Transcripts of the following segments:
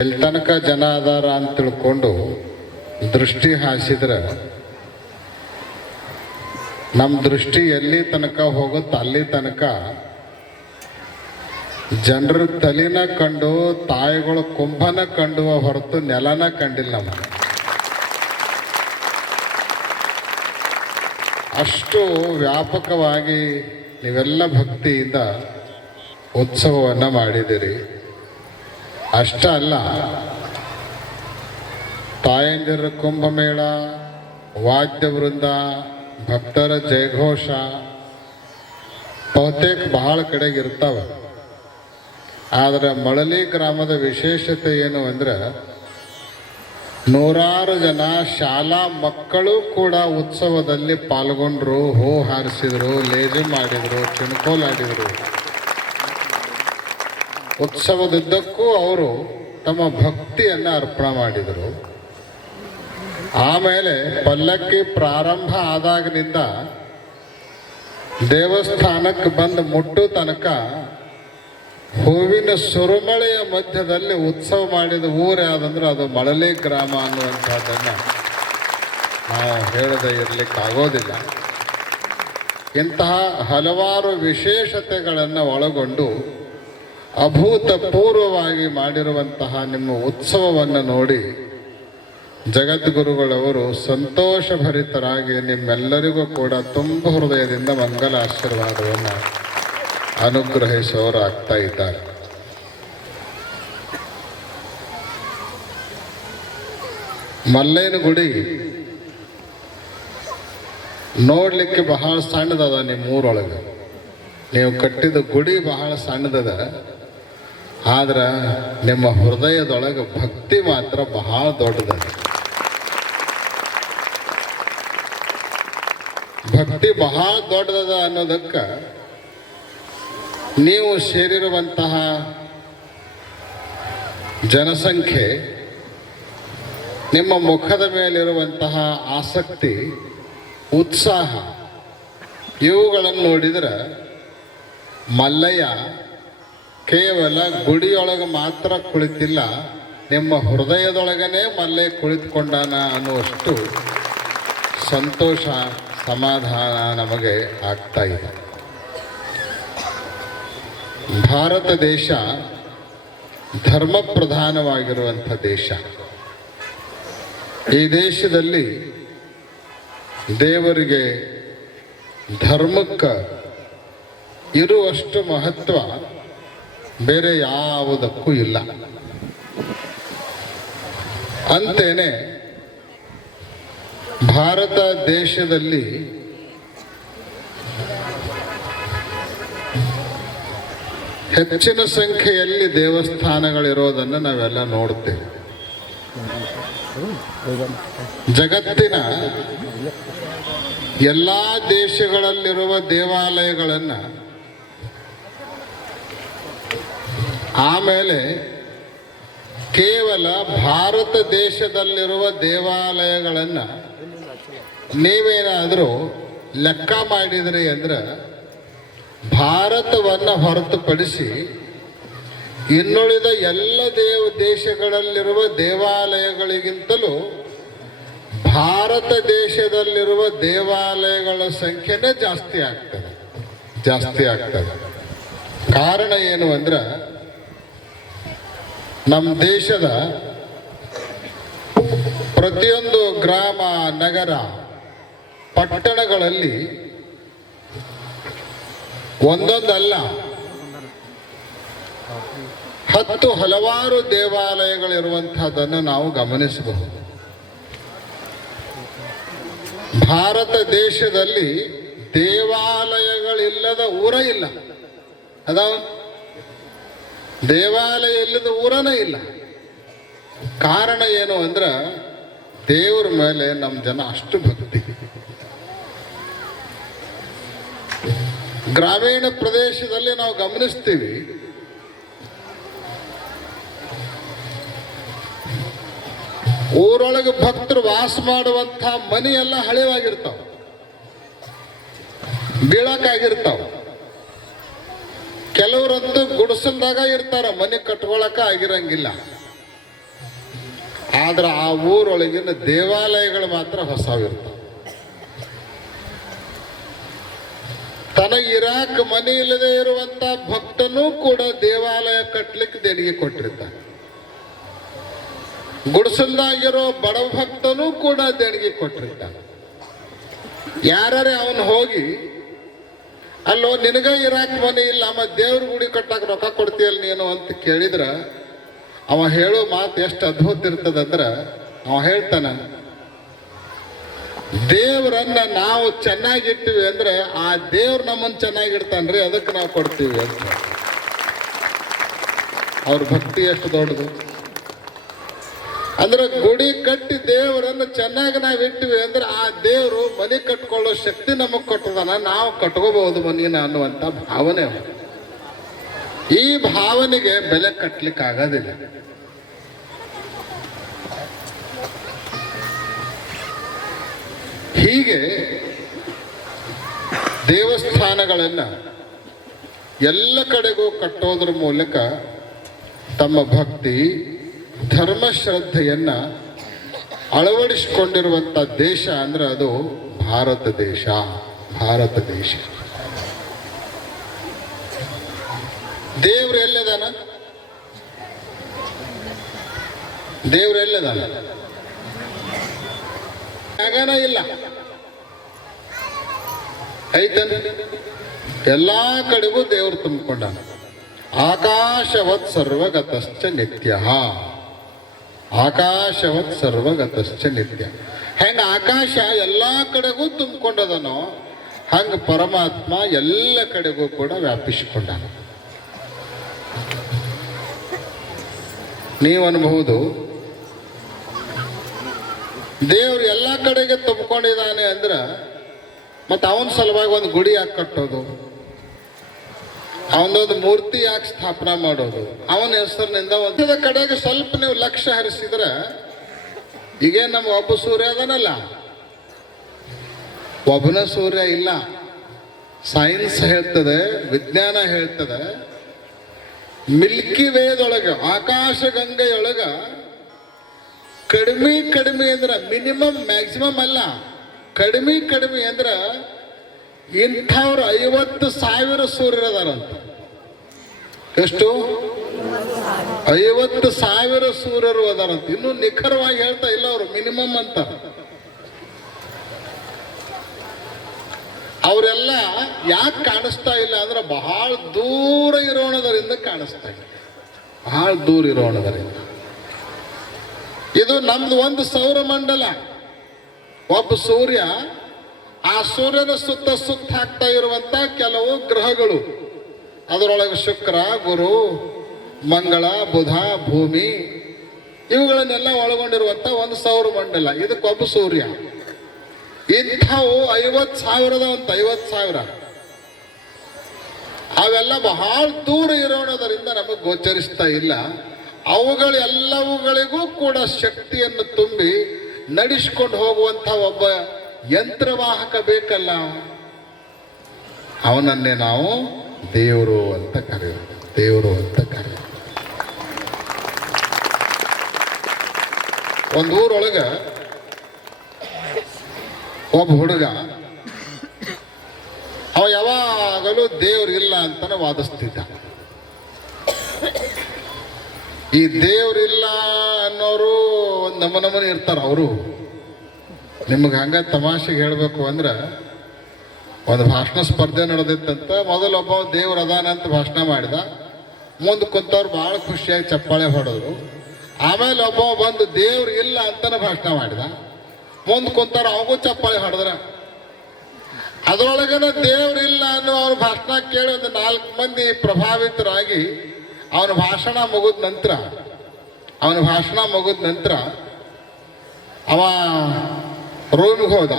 ಎಲ್ಲಿ ತನಕ ಜನ ಅದಾರ ಅಂತ ತಿಳ್ಕೊಂಡು ದೃಷ್ಟಿ ಹಾಸಿದ್ರೆ ನಮ್ಮ ದೃಷ್ಟಿ ಎಲ್ಲಿ ತನಕ ಹೋಗುತ್ತ ಅಲ್ಲಿ ತನಕ ಜನರ ತಲೆನ ಕಂಡು ತಾಯಿಗಳ ಕುಂಭನ ಕಂಡು ಹೊರತು ನೆಲನ ಕಂಡಿಲ್ಲ ನಮಗೆ. ಅಷ್ಟು ವ್ಯಾಪಕವಾಗಿ ನೀವೆಲ್ಲ ಭಕ್ತಿಯಿಂದ ಉತ್ಸವವನ್ನು ಮಾಡಿದಿರಿ. ಅಷ್ಟ ಅಲ್ಲ, ತಾಯಂದಿರ ಕುಂಭಮೇಳ, ವಾದ್ಯ ವೃಂದ, ಭಕ್ತರ ಜಯಘೋಷ ಬಹುತೇಕ ಬಹಳ ಕಡೆಗೆ ಇರ್ತಾವೆ. ಆದರೆ ಮಳಲಿ ಗ್ರಾಮದ ವಿಶೇಷತೆ ಏನು ಅಂದರೆ ನೂರಾರು ಜನ ಶಾಲಾ ಮಕ್ಕಳು ಕೂಡ ಉತ್ಸವದಲ್ಲಿ ಪಾಲ್ಗೊಂಡ್ರು, ಹೂ ಹಾರಿಸಿದ್ರು, ಲೇಜಿ ಮಾಡಿದರು, ಚಿಣ್ಕೋಲಾಡಿದರು. ಉತ್ಸವದುದ್ದಕ್ಕೂ ಅವರು ತಮ್ಮ ಭಕ್ತಿಯನ್ನು ಅರ್ಪಣೆ ಮಾಡಿದರು. ಆಮೇಲೆ ಪಲ್ಲಕ್ಕಿ ಪ್ರಾರಂಭ ಆದಾಗಿನಿಂದ ದೇವಸ್ಥಾನಕ್ಕೆ ಬಂದು ಮುಟ್ಟು ತನಕ ಹೂವಿನ ಸುರುಮಳೆಯ ಮಧ್ಯದಲ್ಲಿ ಉತ್ಸವ ಮಾಡಿದ ಊರು ಯಾವುದಂದ್ರೆ ಅದು ಮಳಲಿ ಗ್ರಾಮ ಅನ್ನುವಂಥದ್ದನ್ನು ನಾವು ಹೇಳದೆ ಇರಲಿಕ್ಕಾಗೋದಿಲ್ಲ. ಇಂತಹ ಹಲವಾರು ವಿಶೇಷತೆಗಳನ್ನು ಒಳಗೊಂಡು ಅಭೂತಪೂರ್ವವಾಗಿ ಮಾಡಿರುವಂತಹ ನಿಮ್ಮ ಉತ್ಸವವನ್ನು ನೋಡಿ ಜಗದ್ಗುರುಗಳವರು ಸಂತೋಷಭರಿತರಾಗಿ ನಿಮ್ಮೆಲ್ಲರಿಗೂ ಕೂಡ ತುಂಬ ಹೃದಯದಿಂದ ಮಂಗಲ ಆಶೀರ್ವಾದವನ್ನು ಅನುಗ್ರಹಿಸುವವರು ಆಗ್ತಾ ಇದ್ದಾರೆ. ಮಲ್ಲೇನ ಗುಡಿ ನೋಡಲಿಕ್ಕೆ ಬಹಳ ಸಣ್ಣದದ. ನಿಮ್ಮೂರೊಳಗೆ ನೀವು ಕಟ್ಟಿದ ಗುಡಿ ಬಹಳ ಸಣ್ಣದದ, ಆದ್ರೆ ನಿಮ್ಮ ಹೃದಯದೊಳಗೆ ಭಕ್ತಿ ಮಾತ್ರ ಬಹಳ ದೊಡ್ಡದದ. ಭಕ್ತಿ ಬಹಳ ದೊಡ್ಡದದ ಅನ್ನೋದಕ್ಕೆ ನೀವು ಸೇರಿರುವಂತಹ ಜನಸಂಖ್ಯೆ, ನಿಮ್ಮ ಮುಖದ ಮೇಲಿರುವಂತಹ ಆಸಕ್ತಿ, ಉತ್ಸಾಹ ಇವುಗಳನ್ನು ನೋಡಿದರೆ ಮಲ್ಲಯ್ಯ ಕೇವಲ ಗುಡಿಯೊಳಗೆ ಮಾತ್ರ ಕುಳಿತಿಲ್ಲ, ನಿಮ್ಮ ಹೃದಯದೊಳಗನೆ ಮಲ್ಲಯ್ಯ ಕುಳಿತುಕೊಂಡಾನ ಅನ್ನುವಷ್ಟು ಸಂತೋಷ, ಸಮಾಧಾನ ನಮಗೆ ಆಗ್ತಾ ಇದೆ. ಭಾರತ ದೇಶ ಧರ್ಮ ಪ್ರಧಾನವಾಗಿರುವಂಥ ದೇಶ. ಈ ದೇಶದಲ್ಲಿ ದೇವರಿಗೆ, ಧರ್ಮಕ್ಕೆ ಇರುವಷ್ಟು ಮಹತ್ವ ಬೇರೆ ಯಾವುದಕ್ಕೂ ಇಲ್ಲ. ಅಂತೇನೆ ಭಾರತ ದೇಶದಲ್ಲಿ ಹೆಚ್ಚಿನ ಸಂಖ್ಯೆಯಲ್ಲಿ ದೇವಸ್ಥಾನಗಳಿರೋದನ್ನು ನಾವೆಲ್ಲ ನೋಡ್ತೇವೆ. ಜಗತ್ತಿನ ಎಲ್ಲ ದೇಶಗಳಲ್ಲಿರುವ ದೇವಾಲಯಗಳನ್ನು, ಆಮೇಲೆ ಕೇವಲ ಭಾರತ ದೇಶದಲ್ಲಿರುವ ದೇವಾಲಯಗಳನ್ನು ನೀವೇನಾದರೂ ಲೆಕ್ಕ ಮಾಡಿದ್ರಿ ಅಂದ್ರೆ ಭಾರತವನ್ನು ಹೊರತುಪಡಿಸಿ ಇನ್ನುಳಿದ ಎಲ್ಲ ದೇಶಗಳಲ್ಲಿರುವ ದೇವಾಲಯಗಳಿಗಿಂತಲೂ ಭಾರತ ದೇಶದಲ್ಲಿರುವ ದೇವಾಲಯಗಳ ಸಂಖ್ಯೆನೇ ಜಾಸ್ತಿ ಆಗ್ತದೆ. ಕಾರಣ ಏನು ಅಂದ್ರೆ ನಮ್ಮ ದೇಶದ ಪ್ರತಿಯೊಂದು ಗ್ರಾಮ, ನಗರ, ಪಟ್ಟಣಗಳಲ್ಲಿ ಒಂದೊಂದಲ್ಲ 10 ಹಲವಾರು ದೇವಾಲಯಗಳಿರುವಂಥದ್ದನ್ನು ನಾವು ಗಮನಿಸಬಹುದು. ಭಾರತ ದೇಶದಲ್ಲಿ ದೇವಾಲಯಗಳಿಲ್ಲದ ಊರ ಇಲ್ಲ. ಅದಾವ ದೇವಾಲಯ ಇಲ್ಲದ ಊರನೇ ಇಲ್ಲ. ಕಾರಣ ಏನು ಅಂದ್ರೆ ದೇವರ ಮೇಲೆ ನಮ್ಮ ಜನ ಅಷ್ಟು ಭಕ್ತಿ. ಗ್ರಾಮೀಣ ಪ್ರದೇಶದಲ್ಲಿ ನಾವು ಗಮನಿಸ್ತೀವಿ, ಊರೊಳಗೆ ಭಕ್ತರು ವಾಸ ಮಾಡುವಂಥ ಮನೆಯೆಲ್ಲ ಹಳೆವಾಗಿರ್ತಾವ, ಬೀಳಕ್ಕಾಗಿರ್ತಾವ. ಕೆಲವರಂತೂ ಗುಡಿಸಲ್ದಾಗ ಇರ್ತಾರ, ಮನೆ ಕಟ್ಕೊಳಕ ಆಗಿರಂಗಿಲ್ಲ. ಆದ್ರೆ ಆ ಊರೊಳಗಿನ ದೇವಾಲಯಗಳು ಮಾತ್ರ ಹೊಸವಿರ್ತಾವೆ. ತನಗಿರಾಕ ಮನೆ ಇಲ್ಲದೆ ಇರುವಂತ ಭಕ್ತನೂ ಕೂಡ ದೇವಾಲಯ ಕಟ್ಟಲಿಕ್ಕೆ ದೇಣಿಗೆ ಕೊಟ್ಟಿರ್ತಾನೆ. ಗುಡಿಸಲ್ದಾಗಿರೋ ಬಡ ಭಕ್ತನೂ ಕೂಡ ದೇಣಿಗೆ ಕೊಟ್ಟಿರ್ತಾನೆ. ಯಾರೇ ಅವನು ಹೋಗಿ ಅಲ್ಲೋ ನಿನಗ ಇರಾಕ ಮನೆ ಇಲ್ಲ ಮತ್ತೆ ದೇವ್ರ ಗುಡಿ ಕಟ್ಟಾಕ ರೊಕ್ಕ ಕೊಡ್ತೀಯಲ್ಲ ನೀನು ಅಂತ ಕೇಳಿದ್ರ ಅವ ಹೇಳೋ ಮಾತು ಎಷ್ಟು ಅದ್ಭುತ ಇರ್ತದಂದ್ರ ಅವ ಹೇಳ್ತಾನ, ದೇವ್ರನ್ನ ನಾವು ಚೆನ್ನಾಗಿರ್ತೀವಿ ಅಂದ್ರೆ ಆ ದೇವ್ರು ನಮ್ಮನ್ನು ಚೆನ್ನಾಗಿಡ್ತಾನ್ರಿ, ಅದಕ್ಕೆ ನಾವು ಕೊಡ್ತೀವಿ ಅಂತ. ಅವ್ರ ಭಕ್ತಿ ಎಷ್ಟು ದೊಡ್ಡದು ಅಂದ್ರೆ ಗುಡಿ ಕಟ್ಟಿ ದೇವರನ್ನು ಚೆನ್ನಾಗಿ ನಾವು ಇಟ್ಟಿವಿ ಅಂದ್ರೆ ಆ ದೇವರು ಮನೆ ಕಟ್ಕೊಳ್ಳೋ ಶಕ್ತಿ ನಮಗ್ ಕೊಟ್ಟದನ, ನಾವು ಕಟ್ಕೋಬಹುದು ಮನಿನ ಅನ್ನುವಂತ ಭಾವನೆ. ಈ ಭಾವನೆಗೆ ಬೆಲೆ ಕಟ್ಟಲಿಕ್ಕೆ ಆಗೋದಿಲ್ಲ. ಹೀಗೆ ದೇವಸ್ಥಾನಗಳನ್ನ ಎಲ್ಲ ಕಡೆಗೂ ಕಟ್ಟೋದ್ರ ಮೂಲಕ ತಮ್ಮ ಭಕ್ತಿ ಧರ್ಮಶ್ರದ್ಧೆಯನ್ನ ಅಳವಡಿಸಿಕೊಂಡಿರುವಂತ ದೇಶ ಅಂದ್ರೆ ಅದು ಭಾರತ ದೇಶ. ಭಾರತ ದೇಶ. ದೇವ್ರು ಎಲ್ಲದಾನ? ದೇವ್ರು ಎಲ್ಲದಾನ? ಜಾಗನ ಇಲ್ಲ ಐತನ? ಎಲ್ಲಾ ಕಡೆಗೂ ದೇವ್ರು ತುಂಬಿಕೊಂಡ. ಆಕಾಶವತ್ ಸರ್ವಗತಶ್ಚ ನಿತ್ಯ. ಆಕಾಶವತ್ ಸರ್ವಗತಶ್ಚ ನಿತ್ಯ. ಹೆಂಗ ಆಕಾಶ ಎಲ್ಲಾ ಕಡೆಗೂ ತುಂಬಿಕೊಂಡದನೋ ಹಂಗ ಪರಮಾತ್ಮ ಎಲ್ಲ ಕಡೆಗೂ ಕೂಡ ವ್ಯಾಪಿಸಿಕೊಂಡ. ನೀವು ಅನ್ಬಹುದು ದೇವ್ರು ಎಲ್ಲ ಕಡೆಗೆ ತುಂಬಿಕೊಂಡಿದ್ದಾನೆ ಅಂದ್ರ ಮತ್ತೆ ಅವನ ಸಲುವಾಗಿ ಒಂದು ಗುಡಿ ಯಾಕೆ ಕಟ್ಟೋದು, ಅವನೊಂದು ಮೂರ್ತಿ ಯಾಕೆ ಸ್ಥಾಪನಾ ಮಾಡೋದು, ಅವನ ಹೆಸರಿನಿಂದ ಒಂದು ಕಡೆಗೆ ಸ್ವಲ್ಪ ನೀವು ಲಕ್ಷ್ಯ ಹರಿಸಿದ್ರೆ ಈಗ ನಮ್ಮ ಒಬ್ಬ ಸೂರ್ಯ ಅದನಲ್ಲ, ಒಬ್ಬನ ಸೂರ್ಯ ಇಲ್ಲ. ಸೈನ್ಸ್ ಹೇಳ್ತದೆ, ವಿಜ್ಞಾನ ಹೇಳ್ತದೆ, ಮಿಲ್ಕಿ ವೇದೊಳಗ ಆಕಾಶ ಗಂಗೆಯೊಳಗ ಕಡಿಮೆ ಅಂದ್ರೆ ಮಿನಿಮಮ್ ಮ್ಯಾಕ್ಸಿಮಮ್ ಅಲ್ಲ, ಕಡಿಮೆ ಅಂದ್ರೆ ಇಂಥವ್ರು 50,000 ಸೂರ್ಯರದಾರಂತ. ಎಷ್ಟು? 50,000 ಸೂರ್ಯರು ಅದಾರಂತ. ಇನ್ನು ನಿಖರವಾಗಿ ಹೇಳ್ತಾ ಇಲ್ಲ ಅವರು, ಮಿನಿಮಮ್ ಅಂತ. ಅವರೆಲ್ಲ ಯಾಕೆ ಕಾಣಿಸ್ತಾ ಇಲ್ಲ ಅಂದ್ರೆ ಬಹಳ ದೂರ ಇರೋಣದರಿಂದ ಕಾಣಿಸ್ತಾ ಇಲ್ಲ, ಬಹಳ ದೂರ ಇರೋಣದರಿಂದ. ಇದು ನಮ್ದು ಒಂದು ಸೌರಮಂಡಲ, ಒಬ್ಬ ಸೂರ್ಯ, ಆ ಸೂರ್ಯನ ಸುತ್ತ ಹಾಕ್ತಾ ಇರುವಂತ ಕೆಲವು ಗ್ರಹಗಳು, ಅದರೊಳಗೆ ಶುಕ್ರ, ಗುರು, ಮಂಗಳ, ಬುಧ, ಭೂಮಿ ಇವುಗಳನ್ನೆಲ್ಲ ಒಳಗೊಂಡಿರುವಂತ ಒಂದು ಸೌರಮಂಡಲ. ಇದಕ್ಕೊಬ್ಬ ಸೂರ್ಯ. ಇಂಥವು 50,000 ಅವೆಲ್ಲ ಬಹಳ ದೂರ ಇರೋಣದರಿಂದ ನಮಗೆ ಗೋಚರಿಸ್ತಾ ಇಲ್ಲ. ಅವುಗಳೆಲ್ಲವುಗಳಿಗೂ ಕೂಡ ಶಕ್ತಿಯನ್ನು ತುಂಬಿ ನಡೆಸ್ಕೊಂಡು ಹೋಗುವಂತ ಒಬ್ಬ ಯಂತ್ರವಾಹಕ ಬೇಕಲ್ಲ, ಅವನನ್ನೇ ನಾವು ದೇವರು ಅಂತ ಕರೆಯೋದು. ದೇವರು ಅಂತ ಕರೆಯೋದು. ಒಂದು ಊರೊಳಗ ಒಬ್ಬ ಹುಡುಗ, ಅವ ಯಾವಾಗಲೂ ದೇವ್ರು ಇಲ್ಲ ಅಂತಾನೆ ವಾದಿಸ್ತಿದ್ದ. ಈ ದೇವ್ರಿಲ್ಲ ಅನ್ನೋರು ಒಂದು ನಮೂನೆ ಇರ್ತಾರ. ಅವರು ನಿಮ್ಗೆ ಹಂಗ ತಮಾಷೆಗೆ ಹೇಳ್ಬೇಕು ಅಂದ್ರೆ, ಒಂದು ಭಾಷಣ ಸ್ಪರ್ಧೆ ನಡೆದಿತ್ತಂತ. ಮೊದಲೊಬ್ಬ ದೇವ್ರ ಅದಾನ ಅಂತ ಭಾಷಣ ಮಾಡಿದ. ಮುಂದೆ ಕುಂತವ್ರು ಭಾಳ ಖುಷಿಯಾಗಿ ಚಪ್ಪಾಳೆ ಹೊಡೆದ್ರು. ಆಮೇಲೆ ಒಬ್ಬ ಬಂದು ದೇವ್ರು ಇಲ್ಲ ಅಂತಾನೆ ಭಾಷಣ ಮಾಡಿದ. ಮುಂದೆ ಕುಂತವ್ರು ಅವಾಗೂ ಚಪ್ಪಾಳೆ ಹೊಡೆದ್ರ. ಅದರೊಳಗನ ದೇವ್ರಿಲ್ಲ ಅನ್ನೋ ಅವ್ರ ಭಾಷಣ ಕೇಳಿ ಒಂದು 4 ಮಂದಿ ಪ್ರಭಾವಿತರಾಗಿ ಅವನ ಭಾಷಣ ಮುಗಿದ ನಂತರ ಅವ ರೂಮಿಗೆ ಹೋದ.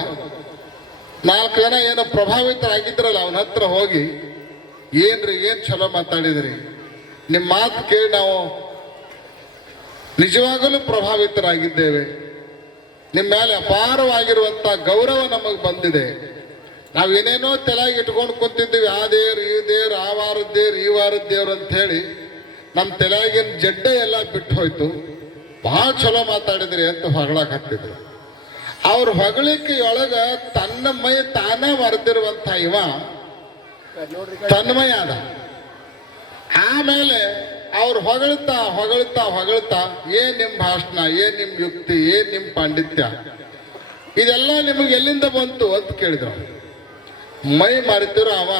4 ಜನ ಏನೋ ಪ್ರಭಾವಿತರಾಗಿದ್ರಲ್ಲ ಅವನ ಹತ್ರ ಹೋಗಿ, ಏನ್ರಿ ಏನ್ ಚಲೋ ಮಾತಾಡಿದ್ರಿ, ನಿಮ್ಮ ಮಾತು ಕೇಳಿ ನಾವು ನಿಜವಾಗಲೂ ಪ್ರಭಾವಿತರಾಗಿದ್ದೇವೆ, ನಿಮ್ಮ ಮೇಲೆ ಅಪಾರವಾಗಿರುವಂತ ಗೌರವ ನಮಗೆ ಬಂದಿದೆ. ನಾವೇನೇನೋ ತಲೆಯಾಗಿ ಇಟ್ಕೊಂಡು ಕುಂತಿದ್ದೀವಿ, ಆ ದೇವ್ರು ಈ ದೇವ್ರು, ಆ ವಾರದ ದೇವ್ರು ಈ ವಾರದ ದೇವ್ರು ಅಂತ ಹೇಳಿ ನಮ್ಮ ತಲೆಯಾಗಿನ ಜಡ್ಡೆ ಎಲ್ಲ ಬಿಟ್ಟು ಹೋಯ್ತು. ಭಾಳ ಚಲೋ ಮಾತಾಡಿದ್ರಿ ಅಂತ ಹೊಗಳಕ್ಕೆ ಹತ್ತಿದ್ರು. ಅವ್ರ ಹೊಗಳಿಕೆ ಒಳಗ ತನ್ನ ಮೈ ತಾನೇ ಮರೆತಿರುವಂಥ ಇವ ತನ್ಮಯ ಅದ. ಆಮೇಲೆ ಅವ್ರು ಹೊಗಳ್ತಾ ಹೊಗಳ್ತಾ ಹೊಗಳ್ತಾ ಏನ್ ನಿಮ್ಮ ಭಾಷಣ, ಏನ್ ನಿಮ್ಮ ಯುಕ್ತಿ, ಏನ್ ನಿಮ್ಮ ಪಾಂಡಿತ್ಯ, ಇದೆಲ್ಲ ನಿಮಗೆ ಎಲ್ಲಿಂದ ಬಂತು ಅಂತ ಕೇಳಿದ್ರು. ಮೈ ಮರೆತಿರೋ ಅವ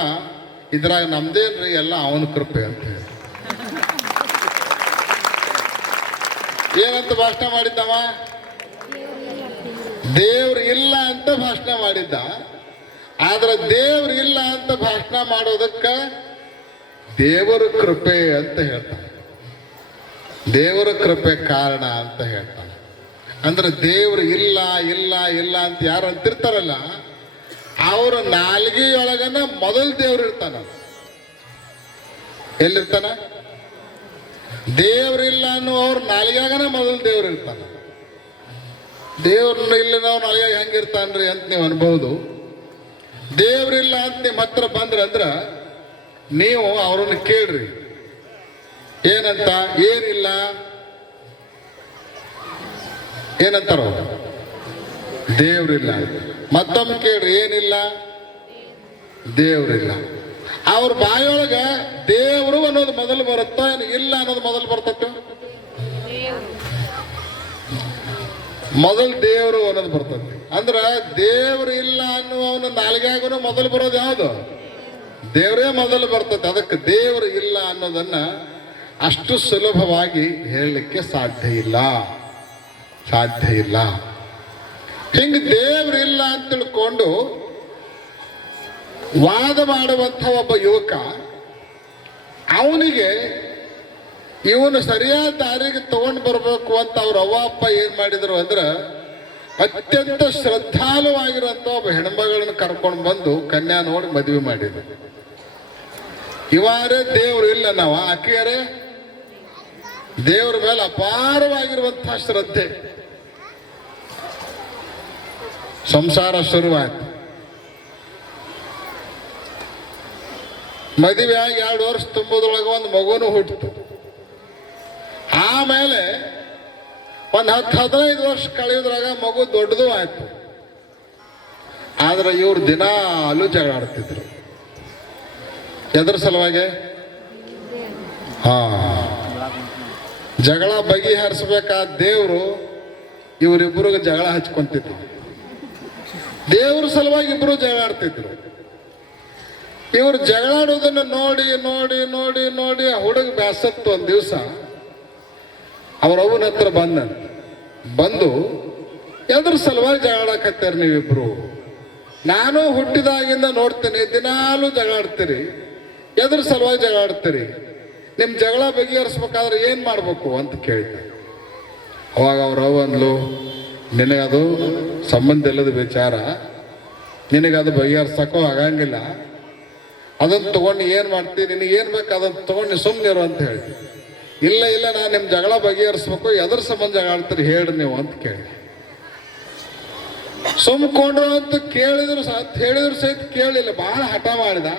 ಇದ್ರಾಗ ನಮ್ದೇನ್ರಿ ಎಲ್ಲ ಅವನ ಕೃಪೆ ಅಂತ ಹೇಳಿ ಏನಂತ ಭಾಷಣ ಮಾಡಿದ್ದವ? ದೇವ್ರು ಇಲ್ಲ ಅಂತ ಭಾಷಣ ಮಾಡಿದ್ದ. ಆದ್ರೆ ದೇವ್ರು ಇಲ್ಲ ಅಂತ ಭಾಷಣ ಮಾಡೋದಕ್ಕ ದೇವರ ಕೃಪೆ ಅಂತ ಹೇಳ್ತಾನೆ. ದೇವರ ಕೃಪೆ ಕಾರಣ ಅಂತ ಹೇಳ್ತಾನೆ. ಅಂದ್ರೆ ದೇವ್ರು ಇಲ್ಲ ಇಲ್ಲ ಇಲ್ಲ ಅಂತ ಯಾರು ಅಂತಿರ್ತಾರಲ್ಲ, ಅವ್ರ ನಾಲ್ಗೆಯೊಳಗನ ಮೊದಲು ದೇವ್ರು ಇರ್ತಾನ. ಎಲ್ಲಿರ್ತಾನ? ದೇವ್ರಿಲ್ಲ ಅನ್ನೋ ಅವ್ರ ನಾಲ್ಗ್ಯಾಗನ ಮೊದಲು ದೇವ್ರು ಇರ್ತಾನ. ದೇವ್ರನ್ನ ಇಲ್ಲ ನಾವು ನಾಲ್ಗ್ಯಾಗ ಹೆಂಗಿರ್ತಾನ್ರಿ ಅಂತ ನೀವು ಅನ್ಬಹುದು. ದೇವ್ರಿಲ್ಲ ಅಂತ ನಿಮ್ಮ ಹತ್ರ ಬಂದ್ರಿ ಅಂದ್ರ ನೀವು ಅವ್ರನ್ನ ಕೇಳ್ರಿ ಏನಂತ. ಏನಿಲ್ಲ ಏನಂತಾರ ಅವ್ರು? ದೇವ್ರಿಲ್ಲ. ಮತ್ತೊಮ್ಮೆ ಕೇಳ್ರಿ ಏನಿಲ್ಲ? ದೇವ್ರಿಲ್ಲ. ಅವ್ರ ಬಾಯೊಳಗ ದೇವ್ರು ಅನ್ನೋದು ಮೊದಲು ಬರುತ್ತೋ ಏನು ಇಲ್ಲ ಅನ್ನೋದು ಮೊದಲು ಬರ್ತೈತೆ? ಮೊದಲು ದೇವರು ಅನ್ನೋದು ಬರ್ತೈತಿ. ಅಂದ್ರ ದೇವ್ರು ಇಲ್ಲ ಅನ್ನುವವನ ನಾಲ್ಗ್ಯಾಗೂ ಮೊದಲು ಬರೋದು ಯಾವುದು? ದೇವರೇ ಮೊದಲು ಬರ್ತೈತೆ. ಅದಕ್ಕೆ ದೇವರು ಇಲ್ಲ ಅನ್ನೋದನ್ನ ಅಷ್ಟು ಸುಲಭವಾಗಿ ಹೇಳಲಿಕ್ಕೆ ಸಾಧ್ಯ ಇಲ್ಲ, ಸಾಧ್ಯ ಇಲ್ಲ. ಹಿಂಗ ದೇವ್ರು ಇಲ್ಲ ಅಂತ ತಿಳ್ಕೊಂಡು ವಾದ ಮಾಡುವಂಥ ಒಬ್ಬ ಯುವಕ, ಅವನಿಗೆ ಇವನು ಸರಿಯಾದ ದಾರಿಗೆ ತಗೊಂಡು ಬರಬೇಕು ಅಂತ ಅವ್ರ ಅವ್ವ ಅಪ್ಪ ಏನ್ ಮಾಡಿದ್ರು ಅಂದ್ರೆ, ಅತ್ಯಂತ ಶ್ರದ್ಧಾಳುವಾಗಿರುವಂತ ಒಬ್ಬ ಹೆಣ್ಮಗಳನ್ನ ಕರ್ಕೊಂಡು ಬಂದು ಕನ್ಯಾ ನೋಡಿ ಮದುವೆ ಮಾಡಿದ್ರು. ಇವಾರೇ ದೇವ್ರು ಇಲ್ಲ ನಾವ, ಆಕೆಯರೇ ದೇವ್ರ ಮೇಲೆ ಅಪಾರವಾಗಿರುವಂತಹ ಶ್ರದ್ಧೆ. ಸಂಸಾರ ಶುರುವಾಯ್ತು. ಮದುವೆ ಆಗಿ 2 ವರ್ಷ ತುಂಬೋದ್ರೊಳಗೆ ಒಂದು ಮಗುನು ಹುಟ್ಟಿತು. ಆಮೇಲೆ ಒಂದು 10-15 ವರ್ಷ ಕಳೆಯೋದ್ರಾಗ ಮಗು ದೊಡ್ಡದು ಆಯ್ತು. ಆದ್ರೆ ಇವ್ರು ದಿನಾಲೂ ಜಗಳ ಆಡ್ತಿದ್ರು. ಎದ್ರ ಸಲುವಾಗಿ? ಜಗಳ ಬಗೆಹರಿಸ್ಬೇಕಾದ ದೇವ್ರು ಇವರಿಬ್ಬರಿಗೆ ಜಗಳ ಹಚ್ಕೊಂತಿದ್ರು. ದೇವ್ರ ಸಲುವಾಗಿ ಇಬ್ರು ಜಗಳ ಆಡ್ತಿದ್ರು. ಇವ್ರು ಜಗಳಾಡೋದನ್ನ ನೋಡಿ ನೋಡಿ ನೋಡಿ ನೋಡಿ ಆ ಹುಡುಗ ಬ್ಯಾಸತ್ತು. ಒಂದು ದಿವಸ ಅವ್ರ ಅವನ ಹತ್ರ ಬಂದು ಎದ್ರ ಸಲುವಾಗಿ ಜಗಳಾಡಕತ್ತೀರಿ ನೀವಿಬ್ರು? ನಾನು ಹುಟ್ಟಿದಾಗಿಂದ ನೋಡ್ತೇನೆ, ದಿನಾಲೂ ಜಗಳಾಡ್ತೀರಿ. ಎದ್ರ ಸಲುವಾಗಿ ಜಗಳಾಡ್ತೀರಿ? ನಿಮ್ ಜಗಳ ಬಗೆಹರಿಸ್ಬೇಕಾದ್ರೆ ಏನ್ ಮಾಡ್ಬೇಕು ಅಂತ ಕೇಳಿದ್ದ. ಅವಾಗ ಅವ್ರ ಅವನ್ಲು, ನಿನಗದು ಸಂಬಂಧ ಇಲ್ಲದ ವಿಚಾರ, ನಿನಗದು ಬಗೆಹರ್ಸಕ್ಕೂ ಆಗಂಗಿಲ್ಲ. ಅದನ್ನು ತಗೊಂಡು ಏನ್ ಮಾಡ್ತೀನಿ, ನಿನಗೆ ಏನ್ ಬೇಕು ಅದನ್ನು ತಗೊಂಡು ಸುಮ್ಮನಿರು ಅಂತ ಹೇಳಿ. ಇಲ್ಲ ಇಲ್ಲ, ನಾನು ನಿಮ್ಮ ಜಗಳ ಬಗೆಹರಿಸ್ಬೇಕು, ಎದ್ರ ಸಂಬಂಧ ಜಗಳ ಆಡ್ತೀರಿ ಹೇಳ್ರಿ ನೀವು ಅಂತ ಕೇಳಿ. ಸುಮ್ಕೊಂಡ್ರು ಅಂತ ಹೇಳಿದ್ರು ಸಹಿತ ಕೇಳಿಲ್ಲ, ಬಹಳ ಹಠ ಮಾಡಿದ.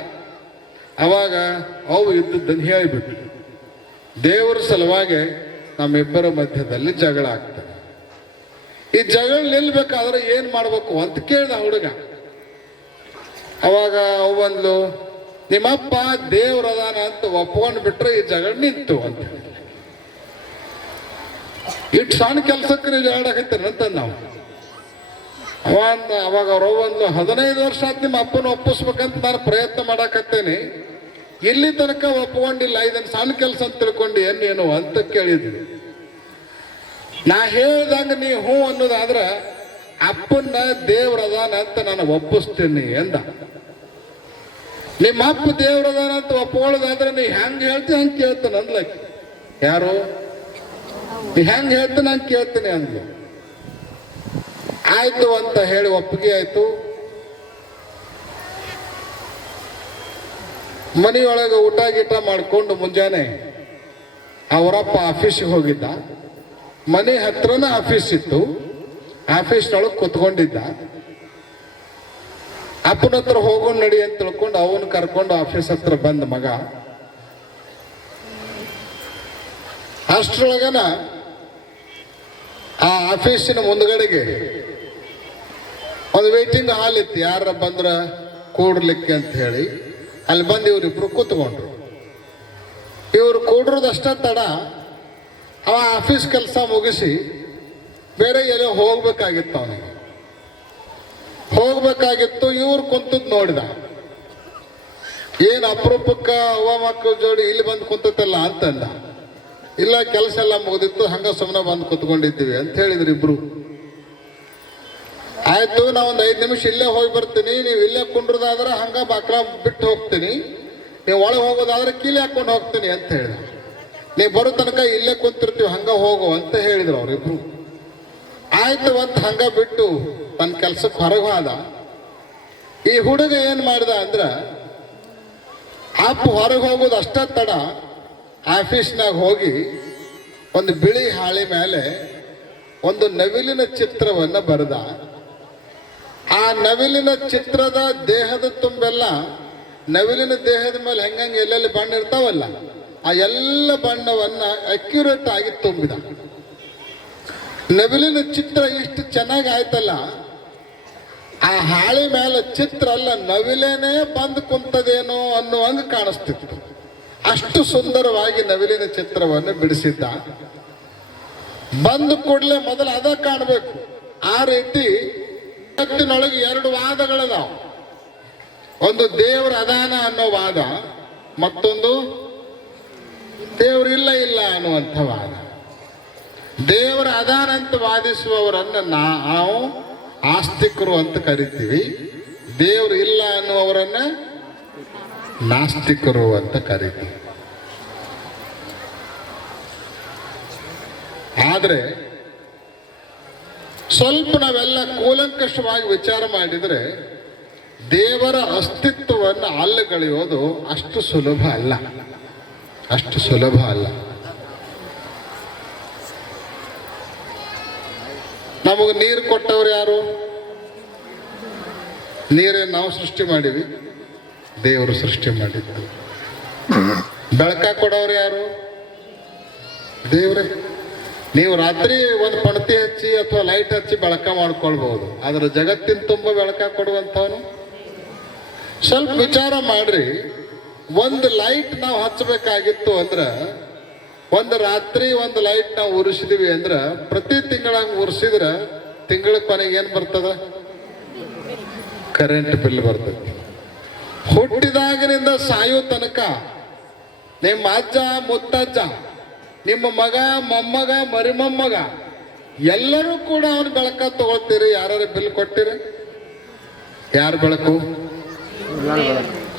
ಅವಾಗ ಅವು ಇದ್ದದ್ದನ್ನು ಹೇಳಿಬಿಟ್ಟು, ದೇವರ ಸಲುವಾಗಿ ನಮ್ಮಿಬ್ಬರ ಮಧ್ಯದಲ್ಲಿ ಜಗಳ ಆಗ್ತದೆ. ಈ ಜಗಳ ನಿಲ್ಬೇಕಾದ್ರೆ ಏನ್ ಮಾಡ್ಬೇಕು ಅಂತ ಕೇಳಿದ ಹುಡುಗ. ಅವಾಗ ಅವಂದ್ಲು, ನಿಮ್ಮಪ್ಪ ದೇವ್ರದಾನ ಅಂತ ಒಪ್ಕೊಂಡು ಬಿಟ್ರೆ ಈ ಜಗಳ ನಿಂತು ಅಂತ ಹೇಳಿ. ಇಟ್ಟು ಸಣ್ಣ ಕೆಲ್ಸಕ್ಕೆ ನೀವು ಜಗಳಾಕತ್ತೀರಿ ಅಂತ ನಾವು. ಅವಾಗ ಅವ್ರ ಒಂದು 15 ವರ್ಷ ಆದ್ ನಿಮ್ಮ ಅಪ್ಪನ ಒಪ್ಪಿಸ್ಬೇಕಂತ ನಾನು ಪ್ರಯತ್ನ ಮಾಡಾಕತ್ತೇನೆ, ಇಲ್ಲಿ ತನಕ ಒಪ್ಕೊಂಡಿಲ್ಲ, ಇದನ್ನ ಸಣ್ಣ ಕೆಲಸ ಅಂತ ತಿಳ್ಕೊಂಡು ಏನೇನು ಅಂತ ಕೇಳಿದ್ವಿ. ನಾ ಹೇಳ್ದಂಗ ನೀ ಹ್ಞೂ ಅನ್ನೋದಾದ್ರ ಅಪ್ಪನ್ನ ದೇವ್ರದಾನ ಅಂತ ನಾನು ಒಪ್ಪಿಸ್ತೀನಿ ಎಂದ. ನಿಮ್ಮ ಅಪ್ಪ ದೇವ್ರದಾನ ಅಂತ ಒಪ್ಕೊಳ್ಳೋದಾದ್ರೆ ನೀ ಹೆಂಗ್ ಹೇಳ್ತೀನಿ ಹಂಗೆ ಕೇಳ್ತಾನೆ ಅಂದ್ಲಕ್ಕೆ. ಯಾರು? ನೀ ಹೆಂಗ್ ಹೇಳ್ತಾನೆ ಹಂಗೆ ಕೇಳ್ತೀನಿ ಅಂದ್ಲು. ಆಯ್ತು ಅಂತ ಹೇಳಿ ಒಪ್ಪಿಗೆ ಆಯ್ತು. ಮನೆಯೊಳಗೆ ಊಟ ಗೀಟ ಮಾಡ್ಕೊಂಡು ಮುಂಜಾನೆ ಅವರಪ್ಪ ಆಫೀಸಿಗೆ ಹೋಗಿದ್ದ. ಮನೆ ಹತ್ರನ ಆಫೀಸ್ ಇತ್ತು. ಆಫೀಸ್ನೊಳಗೆ ಕುತ್ಕೊಂಡಿದ್ದ. ಅಪ್ಪನ ಹತ್ರ ಹೋಗೋಣ ನಡಿ ಅಂತ ತಿಳ್ಕೊಂಡು ಅವನು ಕರ್ಕೊಂಡು ಆಫೀಸ್ ಹತ್ರ ಬಂದ ಮಗ. ಅಷ್ಟ್ರೊಳಗನ ಆ ಆಫೀಸಿನ ಮುಂದ್ಗಡೆಗೆ ಒಂದು ವೇಟಿಂಗ್ ಹಾಲ್ ಇತ್ತು, ಯಾರ ಬಂದ್ರ ಕೂಡ್ಲಿಕ್ಕೆ ಅಂತ ಹೇಳಿ. ಅಲ್ಲಿ ಬಂದು ಇವರಿಬ್ರು ಕೂತ್ಕೊಂಡ್ರು. ಇವರು ಕೂಡ್ರದಷ್ಟೇ ತಡ ಅವ ಆಫೀಸ್ ಕೆಲಸ ಮುಗಿಸಿ ಬೇರೆ ಎಲ್ಲೋ ಹೋಗ್ಬೇಕಾಗಿತ್ತು. ಅವನಿಗೆ ಹೋಗ್ಬೇಕಾಗಿತ್ತು. ಇವ್ರು ಕುಂತದ್ ನೋಡಿದ, ಏನು ಅಪರೂಪಕ್ಕ ಅವ್ವ ಮಕ್ಕಳ ಜೋಡಿ ಇಲ್ಲಿ ಬಂದು ಕುಂತತ್ತಲ್ಲ ಅಂತಂದ. ಇಲ್ಲ, ಕೆಲಸ ಎಲ್ಲ ಮುಗಿದಿತ್ತು, ಹಂಗ ಸುಮ್ಮನೆ ಬಂದು ಕುತ್ಕೊಂಡಿದ್ದೀವಿ ಅಂತ ಹೇಳಿದ್ರು ಇಬ್ರು. ಆಯ್ತು, ನಾ ಒಂದು 5 ನಿಮಿಷ ಇಲ್ಲೇ ಹೋಗಿ ಬರ್ತೀನಿ, ನೀವು ಇಲ್ಲೇ ಕುಂಡ್ರದಾದ್ರೆ ಹಂಗ ಬಾಕ್ಲ ಬಿಟ್ಟು ಹೋಗ್ತೀನಿ, ನೀವು ಒಳಗೆ ಹೋಗೋದಾದ್ರೆ ಕೀಲಿ ಹಾಕೊಂಡು ಹೋಗ್ತೀನಿ ಅಂತ ಹೇಳಿದ. ನೀವು ಬರೋ ತನಕ ಇಲ್ಲೇ ಕುಂತಿರ್ತೀವಿ, ಹಂಗ ಹೋಗು ಅಂತ ಹೇಳಿದ್ರು ಅವ್ರಿಬ್ರು. ಆಯ್ತು ಅಂತ ಹಂಗ ಬಿಟ್ಟು ತನ್ನ ಕೆಲ್ಸಕ್ಕೆ ಹೊರಗೆ ಹೋದ. ಈ ಹುಡುಗ ಏನ್ ಮಾಡ್ದ ಅಂದ್ರ, ಅಪ್ಪ ಹೊರಗೆ ಹೋಗೋದು ಅಷ್ಟೇ ತಡ ಆಫೀಸ್ನಾಗ ಹೋಗಿ ಒಂದು ಬಿಳಿ ಹಾಳೆ ಮೇಲೆ ಒಂದು ನವಿಲಿನ ಚಿತ್ರವನ್ನ ಬರೆದ. ಆ ನವಿಲಿನ ಚಿತ್ರದ ದೇಹದ ತುಂಬೆಲ್ಲ, ನವಿಲಿನ ದೇಹದ ಮೇಲೆ ಹೆಂಗಂಗೆ ಎಲ್ಲೆಲ್ಲಿ ಬಣ್ಣ ಇರ್ತಾವಲ್ಲ, ಆ ಎಲ್ಲ ಬಣ್ಣವನ್ನ ಅಕ್ಯುರೇಟ್ ಆಗಿ ತುಂಬಿದ. ನವಿಲಿನ ಚಿತ್ರ ಇಷ್ಟು ಚೆನ್ನಾಗಿ ಆಯ್ತಲ್ಲ, ಆ ಹಾಳೆ ಮೇಲೆ ಚಿತ್ರ ಅಲ್ಲ, ನವಿಲೇನೇ ಬಂದು ಕುಂತದೇನೋ ಅನ್ನುವಂಗ ಕಾಣಿಸ್ತಿತ್ತು. ಅಷ್ಟು ಸುಂದರವಾಗಿ ನವಿಲಿನ ಚಿತ್ರವನ್ನು ಬಿಡಿಸಿದ್ದ. ಬಂದು ಕೂಡಲೇ ಮೊದಲು ಅದ ಕಾಣಬೇಕು. ಆ ರೀತಿ ಜಗತ್ತಿನೊಳಗೆ 2 ವಾದಗಳದಾವ. ಒಂದು ದೇವ್ರ ಅದಾನ ಅನ್ನೋ ವಾದ, ಮತ್ತೊಂದು ದೇವ್ರಿಲ್ಲ ಇಲ್ಲ ಅನ್ನುವಂಥ ವಾದ. ದೇವರ ಅದಾನ ಅಂತ ವಾದಿಸುವವರನ್ನ ನಾವು ಆಸ್ತಿಕರು ಅಂತ ಕರಿತೀವಿ. ದೇವ್ರು ಇಲ್ಲ ಅನ್ನುವವರನ್ನ ನಾಸ್ತಿಕರು ಅಂತ ಕರಿತೀವಿ. ಆದ್ರೆ ಸ್ವಲ್ಪ ನಾವೆಲ್ಲ ಕೂಲಂಕಷವಾಗಿ ವಿಚಾರ ಮಾಡಿದ್ರೆ ದೇವರ ಅಸ್ತಿತ್ವವನ್ನು ಅಲ್ಲಗಳೆಯೋದು ಅಷ್ಟು ಸುಲಭ ಅಲ್ಲ, ಅಷ್ಟು ಸುಲಭ ಅಲ್ಲ. ನಮಗೆ ನೀರು ಕೊಟ್ಟವ್ರು ಯಾರು? ನೀರೇನು ನಾವು ಸೃಷ್ಟಿ ಮಾಡಿವಿ? ದೇವರು ಸೃಷ್ಟಿ ಮಾಡಿದ್ದು. ಬೆಳಕ ಕೊಡೋರು ಯಾರು? ದೇವ್ರೆ. ನೀವು ರಾತ್ರಿ ಒಂದು ಪಣತಿ ಹಚ್ಚಿ ಅಥವಾ ಲೈಟ್ ಹಚ್ಚಿ ಬೆಳಕ ಮಾಡ್ಕೊಳ್ಬಹುದು, ಆದ್ರೆ ಜಗತ್ತಿನ ತುಂಬ ಬೆಳಕ ಕೊಡುವಂಥವನು. ಸ್ವಲ್ಪ ವಿಚಾರ ಮಾಡ್ರಿ. ಒಂದು ಲೈಟ್ ನಾವು ಹಚ್ಚಬೇಕಾಗಿತ್ತು ಅಂದ್ರೆ, ಒಂದು ರಾತ್ರಿ ಒಂದು ಲೈಟ್ ನಾವು ಉರಿಸಿದೀವಿ ಅಂದ್ರೆ, ಪ್ರತಿ ತಿಂಗಳಾಗ ಉರಿಸಿದ್ರೆ ತಿಂಗಳ ಕೊನೆಗೆ ಏನು ಬರ್ತದ? ಕರೆಂಟ್ ಬಿಲ್ ಬರ್ತದೆ. ಹುಟ್ಟಿದಾಗಿನಿಂದ ಸಾಯೋ ತನಕ ನಿಮ್ಮ ಅಜ್ಜ ಮುತ್ತಜ್ಜ, ನಿಮ್ಮ ಮಗ ಮೊಮ್ಮಗ ಮರಿಮೊಮ್ಮಗ ಎಲ್ಲರೂ ಕೂಡ ಅವನ ಬೆಳಕ ತಗೊಳ್ತೀರಿ. ಯಾರು ಬಿಲ್ ಕೊಟ್ಟಿರಿ? ಯಾರ ಬೆಳಕು?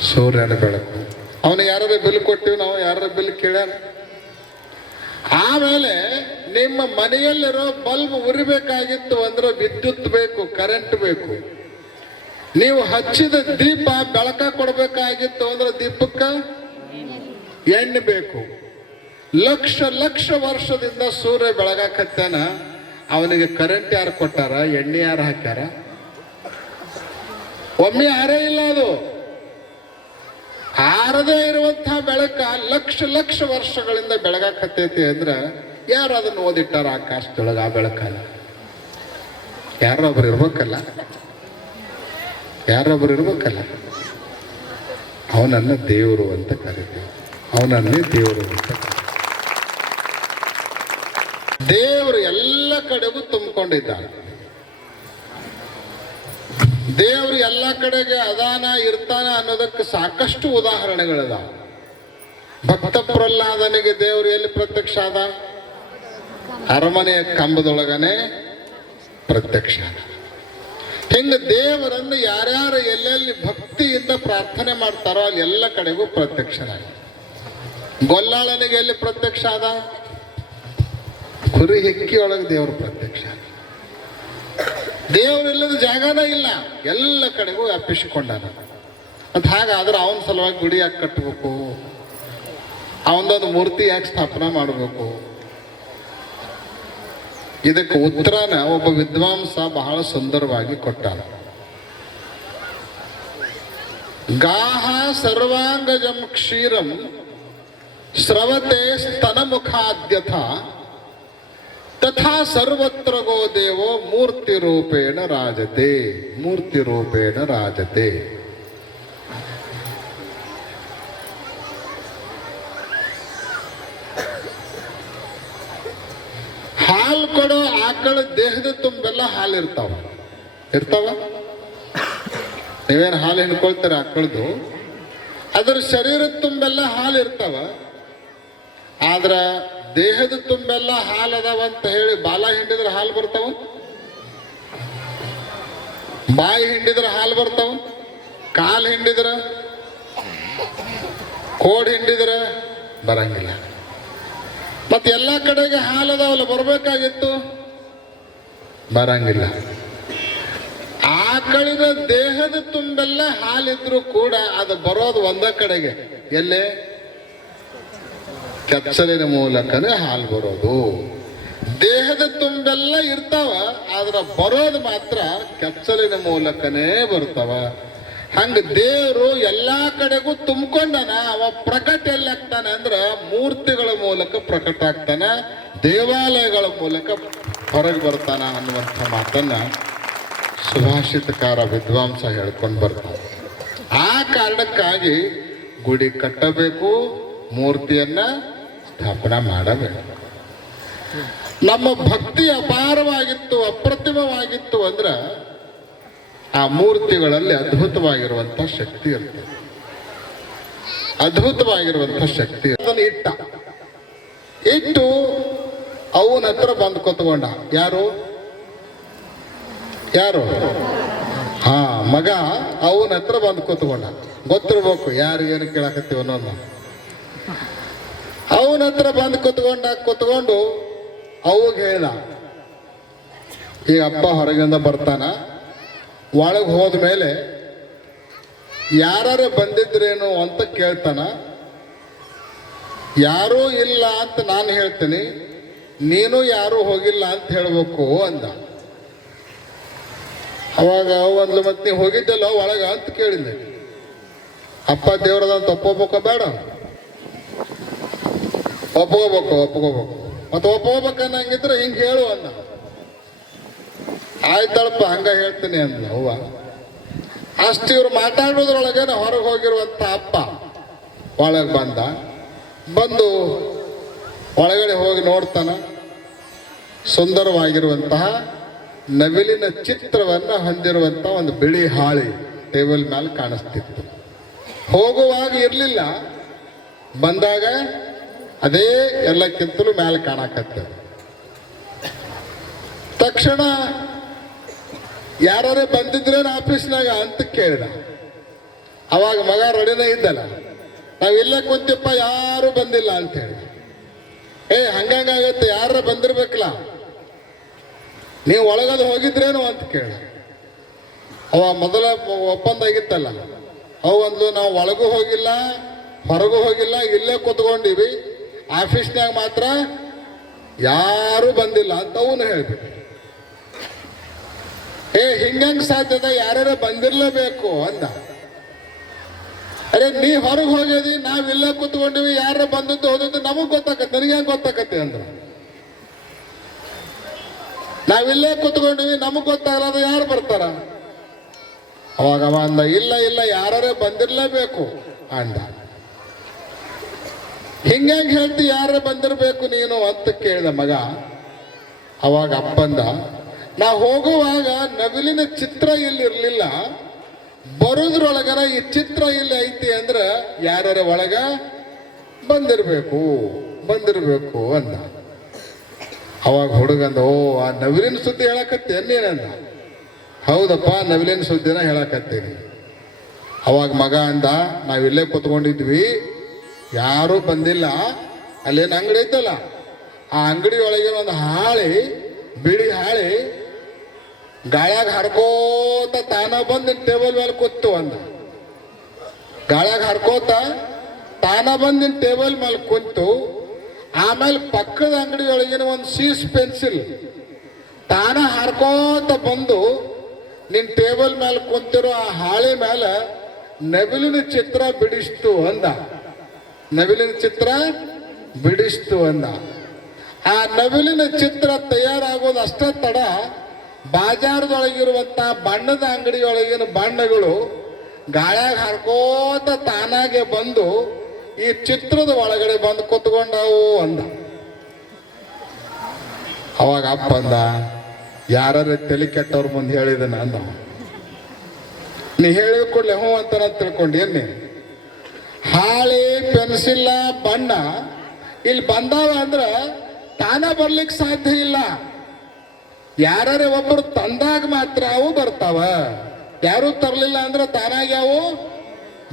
ಸೂರ್ಯನ ಬೆಳಕು. ಅವನು ಯಾರು ಬಿಲ್ ಕೊಟ್ಟಿವಿ ನಾವು? ಯಾರ ಬಿಲ್ ಕೇಳ್ಯಾರ? ಆಮೇಲೆ ನಿಮ್ಮ ಮನೆಯಲ್ಲಿರೋ ಬಲ್ಬ್ ಉರಿಬೇಕಾಗಿತ್ತು ಅಂದ್ರೆ ವಿದ್ಯುತ್ ಬೇಕು, ಕರೆಂಟ್ ಬೇಕು. ನೀವು ಹಚ್ಚಿದ ದೀಪ ಬೆಳಕ ಕೊಡಬೇಕಾಗಿತ್ತು ಅಂದ್ರೆ ದೀಪಕ್ಕ ಎಣ್ಣೆ ಬೇಕು. ಲಕ್ಷ ಲಕ್ಷ ವರ್ಷದಿಂದ ಸೂರ್ಯ ಬೆಳಗಾಕತ್ತಾನ, ಅವನಿಗೆ ಕರೆಂಟ್ ಯಾರು ಕೊಟ್ಟಾರ? ಎಣ್ಣೆ ಯಾರು ಹಾಕ್ಯಾರ? ಒಮ್ಮೆ ಆರೇ ಇಲ್ಲ. ಅದು ಆರದೇ ಇರುವಂತಹ ಬೆಳಕ ಲಕ್ಷ ಲಕ್ಷ ವರ್ಷಗಳಿಂದ ಬೆಳಗಾಕತ್ತೈತಿ ಅಂದ್ರೆ ಯಾರು ಅದನ್ನು ಓದಿಟ್ಟಾರ ಆಕಾಶದೊಳಗೆ? ಆ ಬೆಳಕಲ್ಲ ಯಾರೊಬ್ರು ಇರ್ಬೇಕಲ್ಲ, ಯಾರೊಬ್ರು ಇರ್ಬೇಕಲ್ಲ. ಅವನನ್ನ ದೇವರು ಅಂತ ಕರೀತೀವಿ, ಅವನನ್ನೇ ದೇವರು ಅಂತ ಕರೀತೀವಿ. ದೇವರು ಎಲ್ಲ ಕಡೆಗೂ ತುಂಬಿಕೊಂಡಿದ್ದಾನೆ. ದೇವರು ಎಲ್ಲ ಕಡೆಗೆ ಅದಾನ ಇರ್ತಾನ ಅನ್ನೋದಕ್ಕೆ ಸಾಕಷ್ಟು ಉದಾಹರಣೆಗಳಿದಾವೆ. ಭಕ್ತ ಪ್ರಹ್ಲಾದನಿಗೆ ದೇವರು ಎಲ್ಲಿ ಪ್ರತ್ಯಕ್ಷ ಆದ? ಅರಮನೆಯ ಕಂಬದೊಳಗನೆ ಪ್ರತ್ಯಕ್ಷ ಆದ. ಹಿಂಗ ದೇವರನ್ನು ಯಾರ್ಯಾರು ಎಲ್ಲೆಲ್ಲಿ ಭಕ್ತಿಯಿಂದ ಪ್ರಾರ್ಥನೆ ಮಾಡ್ತಾರೋ ಅಲ್ಲಿ ಎಲ್ಲ ಕಡೆಗೂ ಪ್ರತ್ಯಕ್ಷನಾಗ. ಗೊಲ್ಲಾಳನಿಗೆ ಎಲ್ಲಿ ಪ್ರತ್ಯಕ್ಷ ಆದ? ಕುರಿ ಹೆಕ್ಕಿಯೊಳಗೆ ದೇವರು ಪ್ರತ್ಯಕ್ಷ. ದೇವರಿಲ್ಲದ ಜಾಗನ ಇಲ್ಲ, ಎಲ್ಲ ಕಡೆಗೂ ವ್ಯಾಪಿಸಿಕೊಂಡಾನ. ಅಂತ ಹಾಗಾದ್ರೆ ಅವನ ಸಲುವಾಗಿ ಗುಡಿ ಯಾಕೆ ಕಟ್ಟಬೇಕು? ಅವನದೊಂದು ಮೂರ್ತಿ ಯಾಕೆ ಸ್ಥಾಪನಾ ಮಾಡಬೇಕು? ಇದಕ್ಕೆ ಉತ್ತರನ ಒಬ್ಬ ವಿದ್ವಾಂಸ ಬಹಳ ಸುಂದರವಾಗಿ ಕೊಟ್ಟಾನ. ಗಾಹ ಸರ್ವಾಂಗಜಂ ಕ್ಷೀರಂ ಸ್ರವತೆ ಸ್ತನ ಮುಖಾದ್ಯಥ ತಥಾ ಸರ್ವತ್ರ ಗೋ ದೇವೋ ಮೂರ್ತಿ ರೂಪೇಣ ರಾಜತೆ. ಮೂರ್ತಿ ರೂಪೇಣ ರಾಜತೆ. ಹಾಲು ಕೊಡೋ ಆಕಳ ದೇಹದ ತುಂಬೆಲ್ಲ ಹಾಲು ಇರ್ತಾವ. ನೀವೇನು ಹಾಲು ಹಿಂಡ್ಕೊಳ್ತೀರ ಆಕಳದು, ಅದ್ರ ಶರೀರದ ತುಂಬೆಲ್ಲ ಹಾಲು ಇರ್ತಾವ. ಆದ್ರ ದೇಹದ ತುಂಬೆಲ್ಲ ಹಾಲು ಅದಾವ ಅಂತ ಹೇಳಿ ಬಾಲ ಹಿಂಡಿದ್ರೆ ಹಾಲು ಬರ್ತಾವ, ಬಾಯಿ ಹಿಂಡಿದ್ರೆ ಹಾಲು ಬರ್ತಾವ, ಕಾಲು ಹಿಂಡಿದ್ರ, ಕೋಡ್ ಹಿಂಡಿದ್ರ ಬರಂಗಿಲ್ಲ. ಮತ್ತೆ ಎಲ್ಲ ಕಡೆಗೆ ಹಾಲು ಅದಾವಲ್ಲ, ಬರಬೇಕಾಗಿತ್ತು, ಬರಂಗಿಲ್ಲ. ಆಕಳಿನ ದೇಹದ ತುಂಬೆಲ್ಲ ಹಾಲಿದ್ರು ಕೂಡ ಅದು ಬರೋದು ಒಂದ ಕಡೆಗೆ, ಎಲ್ಲೇ ಕೆಚ್ಚಲಿನ ಮೂಲಕನೇ ಹಾಲು ಬರೋದು. ದೇಹದ ತುಂಬೆಲ್ಲ ಇರ್ತಾವ, ಆದ್ರ ಬರೋದು ಮಾತ್ರ ಕೆಚ್ಚಲಿನ ಮೂಲಕನೇ ಬರ್ತಾವ. ಹಂಗ ದೇವರು ಎಲ್ಲಾ ಕಡೆಗೂ ತುಂಬಿಕೊಂಡನ. ಅವ ಪ್ರಕಟ ಎಲ್ಲಿ ಆಗ್ತಾನೆ ಅಂದ್ರ ಮೂರ್ತಿಗಳ ಮೂಲಕ ಪ್ರಕಟ ಆಗ್ತಾನ, ದೇವಾಲಯಗಳ ಮೂಲಕ ಹೊರಗೆ ಬರ್ತಾನ ಅನ್ನುವಂಥ ಮಾತನ್ನ ಸುಭಾಷಿತಕಾರ ವಿದ್ವಾಂಸ ಹೇಳ್ಕೊಂಡು ಬರ್ತಾನೆ. ಆ ಕಾರಣಕ್ಕಾಗಿ ಗುಡಿ ಕಟ್ಟಬೇಕು, ಮೂರ್ತಿಯನ್ನ ಸ್ಥಾಪನೆ ಮಾಡಬೇಕು. ನಮ್ಮ ಭಕ್ತಿ ಅಪಾರವಾಗಿತ್ತು, ಅಪ್ರತಿಮವಾಗಿತ್ತು ಅಂದ್ರ ಆ ಮೂರ್ತಿಗಳಲ್ಲಿ ಅದ್ಭುತವಾಗಿರುವಂತ ಶಕ್ತಿ ಇರ್ತದೆ. ಅದ್ಭುತವಾಗಿರುವಂತ ಶಕ್ತಿ ಅದನ್ನು ಇಟ್ಟು ಅವನ ಹತ್ರ ಬಂದು ಕೂತ್ಕೊಂಡ. ಯಾರು ಹಾ, ಮಗ ಅವನ ಹತ್ರ ಬಂದು ಕೂತ್ಕೊಂಡ. ಗೊತ್ತಿರ್ಬೇಕು ಯಾರಿಗೇನು ಕೇಳಾಕತ್ತೀವ ಅನ್ನೋದು. ಅವನ ಹತ್ರ ಬಂದು ಕೂತ್ಕೊಂಡು ಅವಾಗ ಹೇಳ್ದ, ಈಗ ಅಪ್ಪ ಹೊರಗಿಂದ ಬರ್ತಾನ, ಒಳಗೆ ಹೋದ್ಮೇಲೆ ಯಾರು ಬಂದಿದ್ರೇನು ಅಂತ ಕೇಳ್ತಾನ. ಯಾರೂ ಇಲ್ಲ ಅಂತ ನಾನು ಹೇಳ್ತೀನಿ, ನೀನು ಯಾರೂ ಹೋಗಿಲ್ಲ ಅಂತ ಹೇಳ್ಬೇಕು ಅಂದ. ಅವಾಗ ಒಂದು ಮತ್ತೆ ನೀವು ಹೋಗಿದ್ದಲ್ಲ ಒಳಗ ಅಂತ ಕೇಳಿದ್ದೆ. ಅಪ್ಪ ದೇವ್ರದಂತ ಒಪ್ಪೋಬೇಕ ಬೇಡ? ಒಪ್ಕೋಬೇಕು. ಮತ್ತೆ ಒಪ್ಕೋಬೇಕನ್ನಂಗಿದ್ರೆ ಹಿಂಗೆ ಹೇಳು ಅಂದ. ಆಯ್ತಳಪ್ಪ ಹಂಗ ಹೇಳ್ತೀನಿ ಅಂದ್ಲ ಅವ್ವ. ಅಷ್ಟು ಇವ್ರು ಮಾತಾಡೋದ್ರೊಳಗೆ ಹೊರಗೆ ಹೋಗಿರುವಂತ ಅಪ್ಪ ಒಳಗೆ ಬಂದು ಒಳಗಡೆ ಹೋಗಿ ನೋಡ್ತಾನ. ಸುಂದರವಾಗಿರುವಂತಹ ನವಿಲಿನ ಚಿತ್ರವನ್ನ ಹೊಂದಿರುವಂತ ಒಂದು ಬಿಳಿ ಹಾಳಿ ಟೇಬಲ್ ಮೇಲೆ ಕಾಣಿಸ್ತಿತ್ತು. ಹೋಗುವಾಗ ಇರ್ಲಿಲ್ಲ, ಬಂದಾಗ ಅದೇ ಎಲ್ಲಕ್ಕಿಂತಲೂ ಮೇಲೆ ಕಾಣಕತ್ತ. ತಕ್ಷಣ ಯಾರೇ ಬಂದಿದ್ರೇನು ಆಫೀಸ್ನಾಗ ಅಂತ ಕೇಳಿದ. ಅವಾಗ ಮಗ ರೆಡಿನೇ ಇದ್ದಲ್ಲ, ನಾವಿಲ್ಲೇ ಕುಂತಿಪ್ಪ, ಯಾರು ಬಂದಿಲ್ಲ ಅಂತ ಹೇಳಿ. ಹಂಗಂಗಾಗತ್ತೆ, ಯಾರ ಬಂದಿರ್ಬೇಕಲ್ಲ, ನೀವು ಒಳಗದು ಹೋಗಿದ್ರೇನು ಅಂತ ಕೇಳಿ. ಅವ ಮೊದಲ ಒಪ್ಪಂದ ಆಗಿತ್ತಲ್ಲ, ಅವು ಒಂದು ನಾವು ಒಳಗೂ ಹೋಗಿಲ್ಲ ಹೊರಗೂ ಹೋಗಿಲ್ಲ, ಇಲ್ಲೇ ಕೂತ್ಕೊಂಡಿವಿ, ಆಫೀಸ್ನಾಗ ಮಾತ್ರ ಯಾರು ಬಂದಿಲ್ಲ ಅಂತ ಅವನು ಹೇಳ್ಬಿಟ್ಟು. ಹಿಂಗಂಗ್ ಸಾಧ್ಯದ, ಯಾರ್ಯಾರ ಬಂದಿರ್ಲೇಬೇಕು ಅಂದ. ಅರೆ ನೀ ಹೊರಗೆ ಹೋಗಿದಿ, ನಾವಿಲ್ಲ ಕೂತ್ಕೊಂಡಿವಿ, ಯಾರ ಬಂದದ್ದು ಹೋದದ್ದು ನಮಗ್ ಗೊತ್ತಾಕತ್ತೆ, ನನಗೆ ಹೆಂಗ್ ಗೊತ್ತಾಕತ್ತೆ ಅಂದ್ರ. ನಾವಿಲ್ಲೇ ಕೂತ್ಕೊಂಡಿವಿ, ನಮಗ್ ಗೊತ್ತಾಗಲ್ಲ, ಯಾರು ಬರ್ತಾರ? ಅವಾಗ ಅವ ಅಂದ, ಇಲ್ಲ ಯಾರೇ ಬಂದಿರ್ಲೇಬೇಕು ಅಂದ. ಹಿಂಗಂಗ್ ಹೇಳ್ತಿ, ಯಾರ ಬಂದಿರ್ಬೇಕು ನೀನು ಅಂತ ಕೇಳಿದ ಮಗ. ಅವಾಗ ಅಪ್ಪಂದ, ನಾ ಹೋಗುವಾಗ ನವಿಲಿನ ಚಿತ್ರ ಇಲ್ಲಿ ಇರ್ಲಿಲ್ಲ, ಬರೋದ್ರೊಳಗನ ಈ ಚಿತ್ರ ಇಲ್ಲಿ ಐತಿ ಅಂದ್ರ ಯಾರ ಒಳಗ ಬಂದಿರ್ಬೇಕು ಅಂದ. ಅವಾಗ ಹುಡುಗಂದ, ಆ ನವಿಲಿನ ಸುದ್ದಿ ಹೇಳಕತ್ತೆ ನೀನಂದ. ಹೌದಪ್ಪ, ನವಿಲಿನ ಸುದ್ದಿನ ಹೇಳಕತ್ತೀನಿ. ಅವಾಗ ಮಗ ಅಂದ, ನಾವಿಲ್ಲೇ ಕೂತ್ಕೊಂಡಿದ್ವಿ, ಯಾರೂ ಬಂದಿಲ್ಲ. ಅಲ್ಲೇನು ಅಂಗಡಿ ಐತಲ್ಲ, ಆ ಅಂಗಡಿ ಒಳಗೆ ಒಂದು ಹಾಳಿ, ಬಿಳಿ ಹಾಳಿ ಗಾಳ್ಯಾಗ ಹರ್ಕೋತ ತಾನ ಬಂದು ಟೇಬಲ್ ಮೇಲೆ ಕೂತು ಅಂದ. ಗಾಳ್ಯಾಗ ಹರ್ಕೋತ ತಾನ ಬಂದು ಟೇಬಲ್ ಮೇಲೆ ಕುಂತು, ಆಮೇಲೆ ಪಕ್ಕದ ಅಂಗಡಿ ಒಳಗಿನ ಒಂದು ಸೀಸ್ ಪೆನ್ಸಿಲ್ ತಾನ ಹಾರ್ಕೋತ ಬಂದು ನಿನ್ ಟೇಬಲ್ ಮೇಲೆ ಕುಂತಿರೋ ಆ ಹಾಳಿ ಮೇಲೆ ನವಿಲಿನ ಚಿತ್ರ ಬಿಡಿಸ್ತು ಅಂದ. ನವಿಲಿನ ಚಿತ್ರ ಬಿಡಿಸ್ತು ಅಂದ. ಆ ನವಿಲಿನ ಚಿತ್ರ ತಯಾರಾಗೋದು ಅಷ್ಟೇ ತಡ, ಬಾಜಾರದೊಳಗಿರುವಂಥ ಬಣ್ಣದ ಅಂಗಡಿಯೊಳಗಿನ ಬಣ್ಣಗಳು ಗಾಳ್ಯಾಗ ಹರ್ಕೋತ ತಾನಾಗೆ ಬಂದು ಈ ಚಿತ್ರದ ಒಳಗಡೆ ಬಂದು ಕೂತ್ಕೊಂಡವು ಅಂದ. ಅವಾಗ ಅಪ್ಪ ಅಂದ, ಯಾರು ತಲೆ ಕೆಟ್ಟವ್ರ ಮುಂದೆ ಹೇಳಿದನ ಅಂದ. ನೀ ಹೇಳಿದ ಕೂಡಲೇ ಹ್ಞೂ ಅಂತ ನಾನು ತಿಳ್ಕೊಂಡು ಎಲ್ಲಿ ಹಾಳಿ ಪೆನ್ಸಿಲ್ಲ ಬಣ್ಣ ಇಲ್ಲಿ ಬಂದಾವ ಅಂದ್ರೆ ತಾನ ಬರ್ಲಿಕ್ಕೆ ಸಾಧ್ಯ ಇಲ್ಲ. ಯಾರೇ ಒಬ್ಬರು ತಂದಾಗ ಮಾತ್ರ ಅವು ಬರ್ತಾವ. ಯಾರು ತರಲಿಲ್ಲ ಅಂದ್ರೆ ತಾನಾಗಿ ಅವು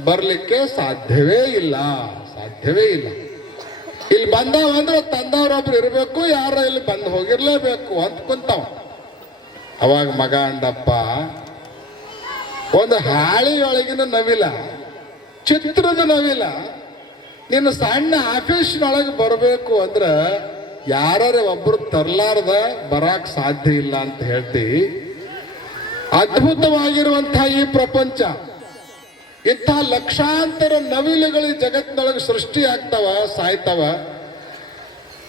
ಬರ್ಲಿಕ್ಕೆ ಸಾಧ್ಯವೇ ಇಲ್ಲ. ಇಲ್ಲಿ ಬಂದಾವ ಅಂದ್ರೆ ತಂದವ್ರೊಬ್ರು ಇರಬೇಕು, ಯಾರ ಇಲ್ಲಿ ಬಂದು ಹೋಗಿರ್ಲೇಬೇಕು ಅಂತ ಕುಂತಾವ. ಅವಾಗ ಮಗ ಅಂದಪ್ಪ, ಒಂದು ಹಾಳಿಯೊಳಗಿನ ನವಿಲ, ಚಿತ್ರದ ನವಿಲ ನಿನ್ನ ಸಣ್ಣ ಆಫೀಸ್ನೊಳಗೆ ಬರಬೇಕು ಅಂದ್ರೆ ಯಾರೇ ಒಬ್ರು ತರ್ಲಾರ್ದ ಬರಾಕ್ ಸಾಧ್ಯ ಇಲ್ಲ ಅಂತ ಹೇಳ್ತಿ. ಅದ್ಭುತವಾಗಿರುವಂತಹ ಈ ಪ್ರಪಂಚ, ಇಂಥ ಲಕ್ಷಾಂತರ ನವಿಲುಗಳು ಜಗತ್ತಿನೊಳಗೆ ಸೃಷ್ಟಿ ಆಗ್ತಾವ, ಸಾಯ್ತಾವ.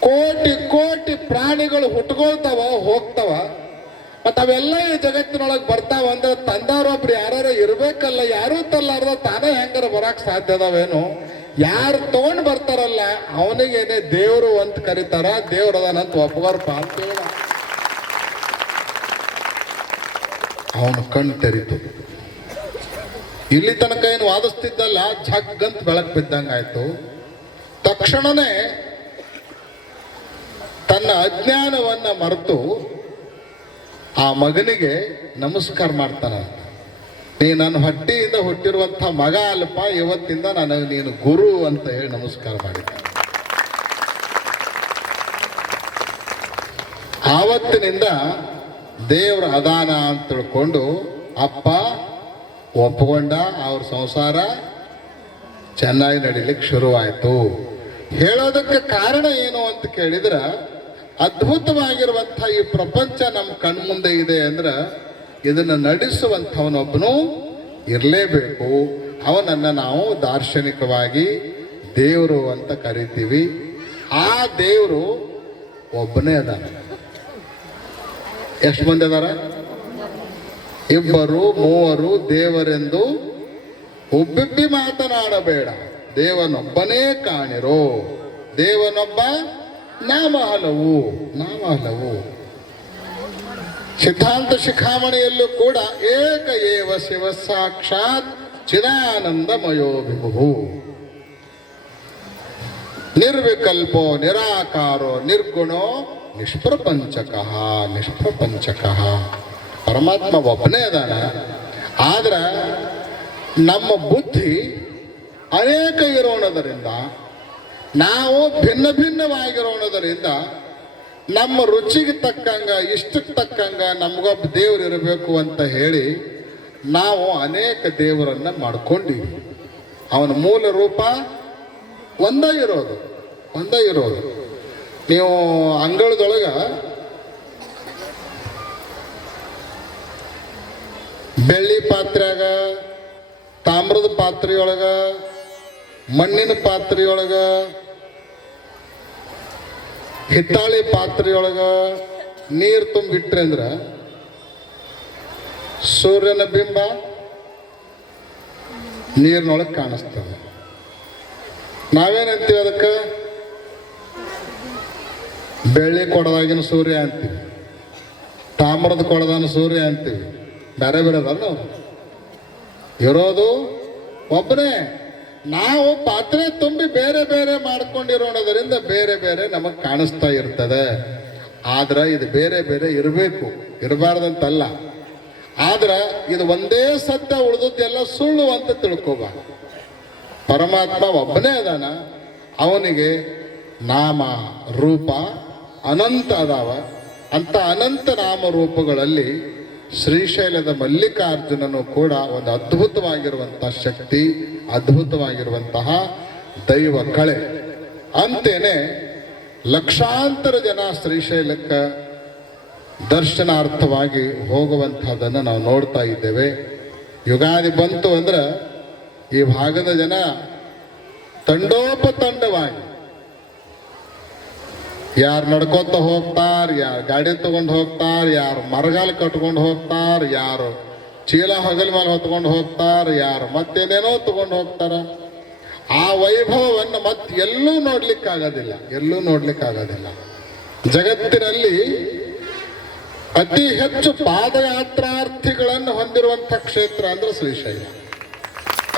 ಕೋಟಿ ಕೋಟಿ ಪ್ರಾಣಿಗಳು ಹುಟ್ಕೊಳ್ತಾವ, ಹೋಗ್ತಾವ. ಮತ್ತ ಅವೆಲ್ಲ ಈ ಜಗತ್ತಿನೊಳಗೆ ಬರ್ತಾವ ಅಂದ್ರೆ ತಂದವ್ರೊಬ್ರು ಯಾರು ಇರ್ಬೇಕಲ್ಲ. ಯಾರೂ ತರ್ಲಾರ್ದ ತಾನೇ ಹೆಂಗಾರ ಬರಾಕ್ ಸಾಧ್ಯ ಅದಾವೇನು? ಯಾರು ತಗೊಂಡು ಬರ್ತಾರಲ್ಲ ಅವನಿಗೇನೆ ದೇವರು ಅಂತ ಕರೀತಾರ. ದೇವ್ರ ಅದಾನಂತ ಒಪ್ಪಗಾರಪ್ಪ ಅಂತೇಳ ಅವನು ಕಣ್ ತೆರೀತು. ಇಲ್ಲಿ ತನಕ ಏನು ವಾದಿಸ್ತಿದ್ದಲ್ಲ, ಝಗ್ಗಂತ ಬೆಳಕು ಬಿದ್ದಂಗಾಯ್ತು. ತಕ್ಷಣನೇ ತನ್ನ ಅಜ್ಞಾನವನ್ನ ಮರೆತು ಆ ಮಗನಿಗೆ ನಮಸ್ಕಾರ ಮಾಡ್ತಾನ. ನೀ ನನ್ನ ಹೊಟ್ಟೆಯಿಂದ ಹುಟ್ಟಿರುವಂಥ ಮಗ ಅಲ್ಪ, ಇವತ್ತಿಂದ ನನಗೆ ನೀನು ಗುರು ಅಂತ ಹೇಳಿ ನಮಸ್ಕಾರ ಮಾಡಿದ್ದ. ಆವತ್ತಿನಿಂದ ದೇವ್ರ ಅದಾನ ಅಂತ ತಿಳ್ಕೊಂಡು ಅಪ್ಪ ಒಪ್ಕೊಂಡ. ಅವ್ರ ಸಂಸಾರ ಚೆನ್ನಾಗಿ ನಡೀಲಿಕ್ಕೆ ಶುರುವಾಯಿತು. ಹೇಳೋದಕ್ಕೆ ಕಾರಣ ಏನು ಅಂತ ಕೇಳಿದ್ರ, ಅದ್ಭುತವಾಗಿರುವಂಥ ಈ ಪ್ರಪಂಚ ನಮ್ಮ ಕಣ್ಮುಂದೆ ಇದೆ ಅಂದ್ರೆ ಇದನ್ನು ನಡೆಸುವಂಥವನೊಬ್ಬನು ಇರಲೇಬೇಕು. ಅವನನ್ನು ನಾವು ದಾರ್ಶನಿಕವಾಗಿ ದೇವರು ಅಂತ ಕರಿತೀವಿ. ಆ ದೇವರು ಒಬ್ಬನೇ ಅದಾನ. ಎಷ್ಟು ಮಂದಿ ಅದಾರ? ಇಬ್ಬರು ಮೂವರು ದೇವರೆಂದು ಒಬ್ಬಿಬ್ಬಿ ಮಾತನಾಡಬೇಡ, ದೇವನೊಬ್ಬನೇ ಕಾಣಿರೋ. ದೇವನೊಬ್ಬ, ನಾಮ ಹಲವು. ಸಿದ್ಧಾಂತ ಶಿಖಾಮಣಿಯಲ್ಲೂ ಕೂಡ ಏಕ ಏವ ಶಿವ ಸಾಕ್ಷಾತ್ ಚಿದಾನಂದಮಯೋ ವಿಭು, ನಿರ್ವಿಕಲ್ಪೋ ನಿರಾಕಾರೋ ನಿರ್ಗುಣೋ ನಿಷ್ಪ್ರಪಂಚಕಃ. ಪರಮಾತ್ಮ ಒಬ್ಬನೇ ಅದಾನ. ಆದ್ರೆ ನಮ್ಮ ಬುದ್ಧಿ ಅನೇಕ ಇರೋಣದರಿಂದ, ನಾವು ಭಿನ್ನ ಭಿನ್ನವಾಗಿರೋಣದರಿಂದ ನಮ್ಮ ರುಚಿಗೆ ತಕ್ಕಂಗ, ಇಷ್ಟಕ್ಕೆ ತಕ್ಕಂಗ ನಮಗೊಬ್ಬ ದೇವರು ಇರಬೇಕು ಅಂತ ಹೇಳಿ ನಾವು ಅನೇಕ ದೇವರನ್ನ ಮಾಡ್ಕೊಂಡಿವಿ. ಅವನ ಮೂಲ ರೂಪ ಒಂದೇ ಇರೋದು. ನೀವು ಅಂಗಳದೊಳಗ ಬೆಳ್ಳಿ ಪಾತ್ರೆಯಾಗ, ತಾಮ್ರದ ಪಾತ್ರೆಯೊಳಗ, ಮಣ್ಣಿನ ಪಾತ್ರೆಯೊಳಗ, ಹಿತ್ತಾಳಿ ಪಾತ್ರೆಯೊಳಗ ನೀರು ತುಂಬಿಟ್ರೆ ಅಂದ್ರೆ ಸೂರ್ಯನ ಬಿಂಬ ನೀರಿನೊಳಗೆ ಕಾಣಿಸ್ತದೆ. ನಾವೇನಂತೀವಿ ಅದಕ್ಕೆ? ಬೆಳ್ಳಿ ಕೊಡದಾಗಿನ ಸೂರ್ಯ ಅಂತೀವಿ, ತಾಮ್ರದ ಕೊಡದಾನ ಸೂರ್ಯ ಅಂತೀವಿ. ಬೇರೆ ಬೇರೆ ಅದಲ್ಲ, ಇರೋದು ಒಬ್ಬನೇ. ನಾವು ಪಾತ್ರೆ ತುಂಬಿ ಬೇರೆ ಬೇರೆ ಮಾಡ್ಕೊಂಡಿರೋಣದರಿಂದ ಬೇರೆ ಬೇರೆ ನಮಗೆ ಕಾಣಿಸ್ತಾ ಇರ್ತದೆ. ಆದ್ರೆ ಇದು ಬೇರೆ ಬೇರೆ ಇರಬೇಕು, ಇರಬಾರ್ದಂತಲ್ಲ. ಆದ್ರೆ ಇದು ಒಂದೇ ಸತ್ಯ, ಉಳಿದದ್ದೆಲ್ಲ ಸುಳ್ಳು ಅಂತ ತಿಳ್ಕೋಬಾರ್ದು. ಪರಮಾತ್ಮ ಒಬ್ಬನೇ ಅದಾನ. ಅವನಿಗೆ ನಾಮ ರೂಪ ಅನಂತ ಅದಾವ. ಅಂತ ಅನಂತ ನಾಮ ರೂಪಗಳಲ್ಲಿ ಶ್ರೀಶೈಲದ ಮಲ್ಲಿಕಾರ್ಜುನನು ಕೂಡ ಒಂದು ಅದ್ಭುತವಾಗಿರುವಂತಹ ಶಕ್ತಿ, ಅದ್ಭುತವಾಗಿರುವಂತಹ ದೈವ ಕಳೆ. ಅಂತೇನೆ ಲಕ್ಷಾಂತರ ಜನ ಶ್ರೀಶೈಲಕ್ಕೆ ದರ್ಶನಾರ್ಥವಾಗಿ ಹೋಗುವಂತಹದನ್ನು ನಾವು ನೋಡ್ತಾ ಇದ್ದೇವೆ. ಯುಗಾದಿ ಬಂತು ಅಂದ್ರೆ ಈ ಭಾಗದ ಜನ ತಂಡೋಪತಂಡವಾಗಿ ಯಾರು ನಡ್ಕೊತ ಹೋಗ್ತಾರ, ಯಾರು ಗಾಡಿ ತಗೊಂಡು ಹೋಗ್ತಾರ, ಯಾರು ಮರಗಾಲ ಕಟ್ಕೊಂಡು ಹೋಗ್ತಾರ, ಯಾರು ಚೀಲ ಹಗಲ ಮೇಲೆ ಹೊತ್ಕೊಂಡು ಹೋಗ್ತಾರ, ಯಾರು ಮತ್ತೇನೇನೋ ತಗೊಂಡು ಹೋಗ್ತಾರ. ಆ ವೈಭವವನ್ನು ಮತ್ತೆ ಎಲ್ಲೂ ನೋಡ್ಲಿಕ್ಕಾಗೋದಿಲ್ಲ, ಎಲ್ಲೂ ನೋಡ್ಲಿಕ್ಕಾಗೋದಿಲ್ಲ. ಜಗತ್ತಿನಲ್ಲಿ ಅತಿ ಹೆಚ್ಚು ಪಾದಯಾತ್ರಾರ್ಥಿಗಳನ್ನು ಹೊಂದಿರುವಂಥ ಕ್ಷೇತ್ರ ಅಂದ್ರೆ ಶ್ರೀಶೈಲ.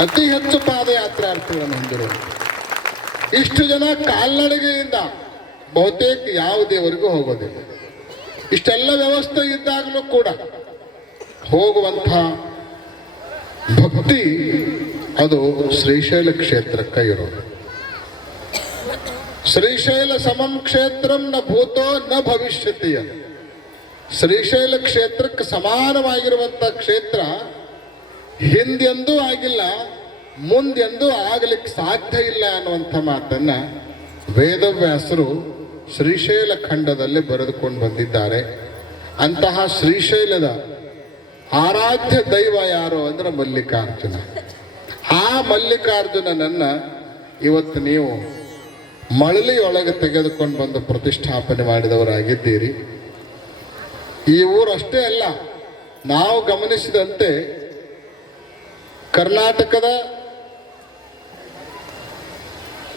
ಅತಿ ಹೆಚ್ಚು ಪಾದಯಾತ್ರಾರ್ಥಿಗಳನ್ನು ಹೊಂದಿರುವಂಥ. ಇಷ್ಟು ಜನ ಕಾಲ್ನಡಿಗೆಯಿಂದ ಬಹುತೇಕ ಯಾವ ದೇವರಿಗೂ ಹೋಗೋದಿಲ್ಲ. ಇಷ್ಟೆಲ್ಲ ವ್ಯವಸ್ಥೆ ಇದ್ದಾಗಲೂ ಕೂಡ ಹೋಗುವಂಥ ಭಕ್ತಿ ಅದು ಶ್ರೀಶೈಲ ಕ್ಷೇತ್ರಕ್ಕೆ ಇರೋದು. ಶ್ರೀಶೈಲ ಸಮಂ ಕ್ಷೇತ್ರಂ ನ ಭೂತೋ ನ ಭವಿಷ್ಯತಿ. ಶ್ರೀಶೈಲ ಕ್ಷೇತ್ರಕ್ಕೆ ಸಮಾನವಾಗಿರುವಂಥ ಕ್ಷೇತ್ರ ಹಿಂದೆಂದೂ ಆಗಿಲ್ಲ, ಮುಂದೆಂದೂ ಆಗಲಿಕ್ಕೆ ಸಾಧ್ಯ ಇಲ್ಲ ಅನ್ನುವಂಥ ಮಾತನ್ನ ವೇದವ್ಯಾಸರು ಶ್ರೀಶೈಲ ಖಂಡದಲ್ಲಿ ಬರೆದುಕೊಂಡು ಬಂದಿದ್ದಾರೆ. ಅಂತಹ ಶ್ರೀಶೈಲದ ಆರಾಧ್ಯ ದೈವ ಯಾರು ಅಂದ್ರೆ ಮಲ್ಲಿಕಾರ್ಜುನ. ಆ ಮಲ್ಲಿಕಾರ್ಜುನನನ್ನ ಇವತ್ತು ನೀವು ಮಳಲಿಯೊಳಗೆ ತೆಗೆದುಕೊಂಡು ಬಂದು ಪ್ರತಿಷ್ಠಾಪನೆ ಮಾಡಿದವರಾಗಿದ್ದೀರಿ. ಈ ಊರಷ್ಟೇ ಅಲ್ಲ, ನಾವು ಗಮನಿಸಿದಂತೆ ಕರ್ನಾಟಕದ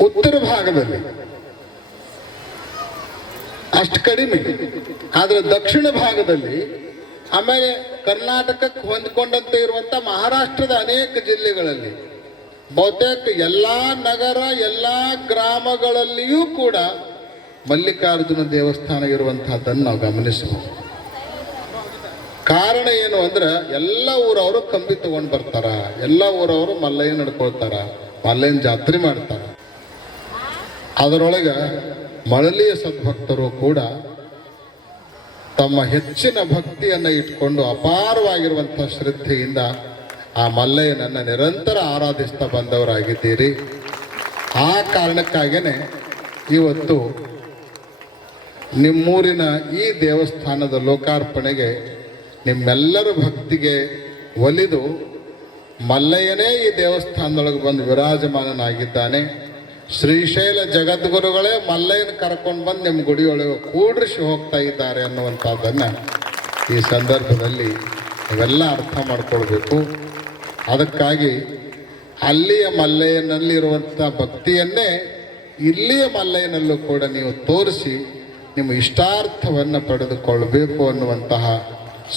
ಉತ್ತರ ಭಾಗದಲ್ಲಿ ಅಷ್ಟು ಕಡಿಮೆ, ಆದರೆ ದಕ್ಷಿಣ ಭಾಗದಲ್ಲಿ, ಆಮೇಲೆ ಕರ್ನಾಟಕಕ್ಕೆ ಹೊಂದಿಕೊಂಡಂತೆ ಇರುವಂಥ ಮಹಾರಾಷ್ಟ್ರದ ಅನೇಕ ಜಿಲ್ಲೆಗಳಲ್ಲಿ, ಬಹುತೇಕ ಎಲ್ಲ ನಗರ ಎಲ್ಲ ಗ್ರಾಮಗಳಲ್ಲಿಯೂ ಕೂಡ ಮಲ್ಲಿಕಾರ್ಜುನ ದೇವಸ್ಥಾನ ಇರುವಂತಹದ್ದನ್ನು ನಾವು ಗಮನಿಸಬಹುದು. ಕಾರಣ ಏನು ಅಂದ್ರೆ ಎಲ್ಲ ಊರವರು ಕಂಬಿ ತಗೊಂಡು ಬರ್ತಾರ, ಎಲ್ಲ ಊರವರು ಮಲ್ಲಯ್ಯ ನಡ್ಕೊಳ್ತಾರ, ಮಲ್ಲಯ್ಯನ ಜಾತ್ರೆ ಮಾಡ್ತಾರ. ಅದರೊಳಗೆ ಮಳಲಿಯ ಸದ್ಭಕ್ತರು ಕೂಡ ತಮ್ಮ ಹೆಚ್ಚಿನ ಭಕ್ತಿಯನ್ನು ಇಟ್ಕೊಂಡು ಅಪಾರವಾಗಿರುವಂಥ ಶ್ರದ್ಧೆಯಿಂದ ಆ ಮಲ್ಲಯ್ಯನನ್ನು ನಿರಂತರ ಆರಾಧಿಸ್ತಾ ಬಂದವರಾಗಿದ್ದೀರಿ. ಆ ಕಾರಣಕ್ಕಾಗೇ ಇವತ್ತು ನಿಮ್ಮೂರಿನ ಈ ದೇವಸ್ಥಾನದ ಲೋಕಾರ್ಪಣೆಗೆ ನಿಮ್ಮೆಲ್ಲರ ಭಕ್ತಿಗೆ ಒಲಿದು ಮಲ್ಲಯ್ಯನೇ ಈ ದೇವಸ್ಥಾನದೊಳಗೆ ಬಂದು ವಿರಾಜಮಾನನಾಗಿದ್ದಾನೆ. ಶ್ರೀಶೈಲ ಜಗದ್ಗುರುಗಳೇ ಮಲ್ಲಯ್ಯನ ಕರ್ಕೊಂಡು ಬಂದು ನಿಮ್ಮ ಗುಡಿಯೊಳಗೆ ಕೂಡ್ರಿಸಿ ಹೋಗ್ತಾ ಇದ್ದಾರೆ ಅನ್ನುವಂಥದ್ದನ್ನು ಈ ಸಂದರ್ಭದಲ್ಲಿ ನೀವೆಲ್ಲ ಅರ್ಥ ಮಾಡ್ಕೊಳ್ಬೇಕು. ಅದಕ್ಕಾಗಿ ಅಲ್ಲಿಯ ಮಲ್ಲಯ್ಯನಲ್ಲಿರುವಂಥ ಭಕ್ತಿಯನ್ನೇ ಇಲ್ಲಿಯ ಮಲ್ಲಯ್ಯನಲ್ಲೂ ಕೂಡ ನೀವು ತೋರಿಸಿ ನಿಮ್ಮ ಇಷ್ಟಾರ್ಥವನ್ನು ಪಡೆದುಕೊಳ್ಬೇಕು ಅನ್ನುವಂತಹ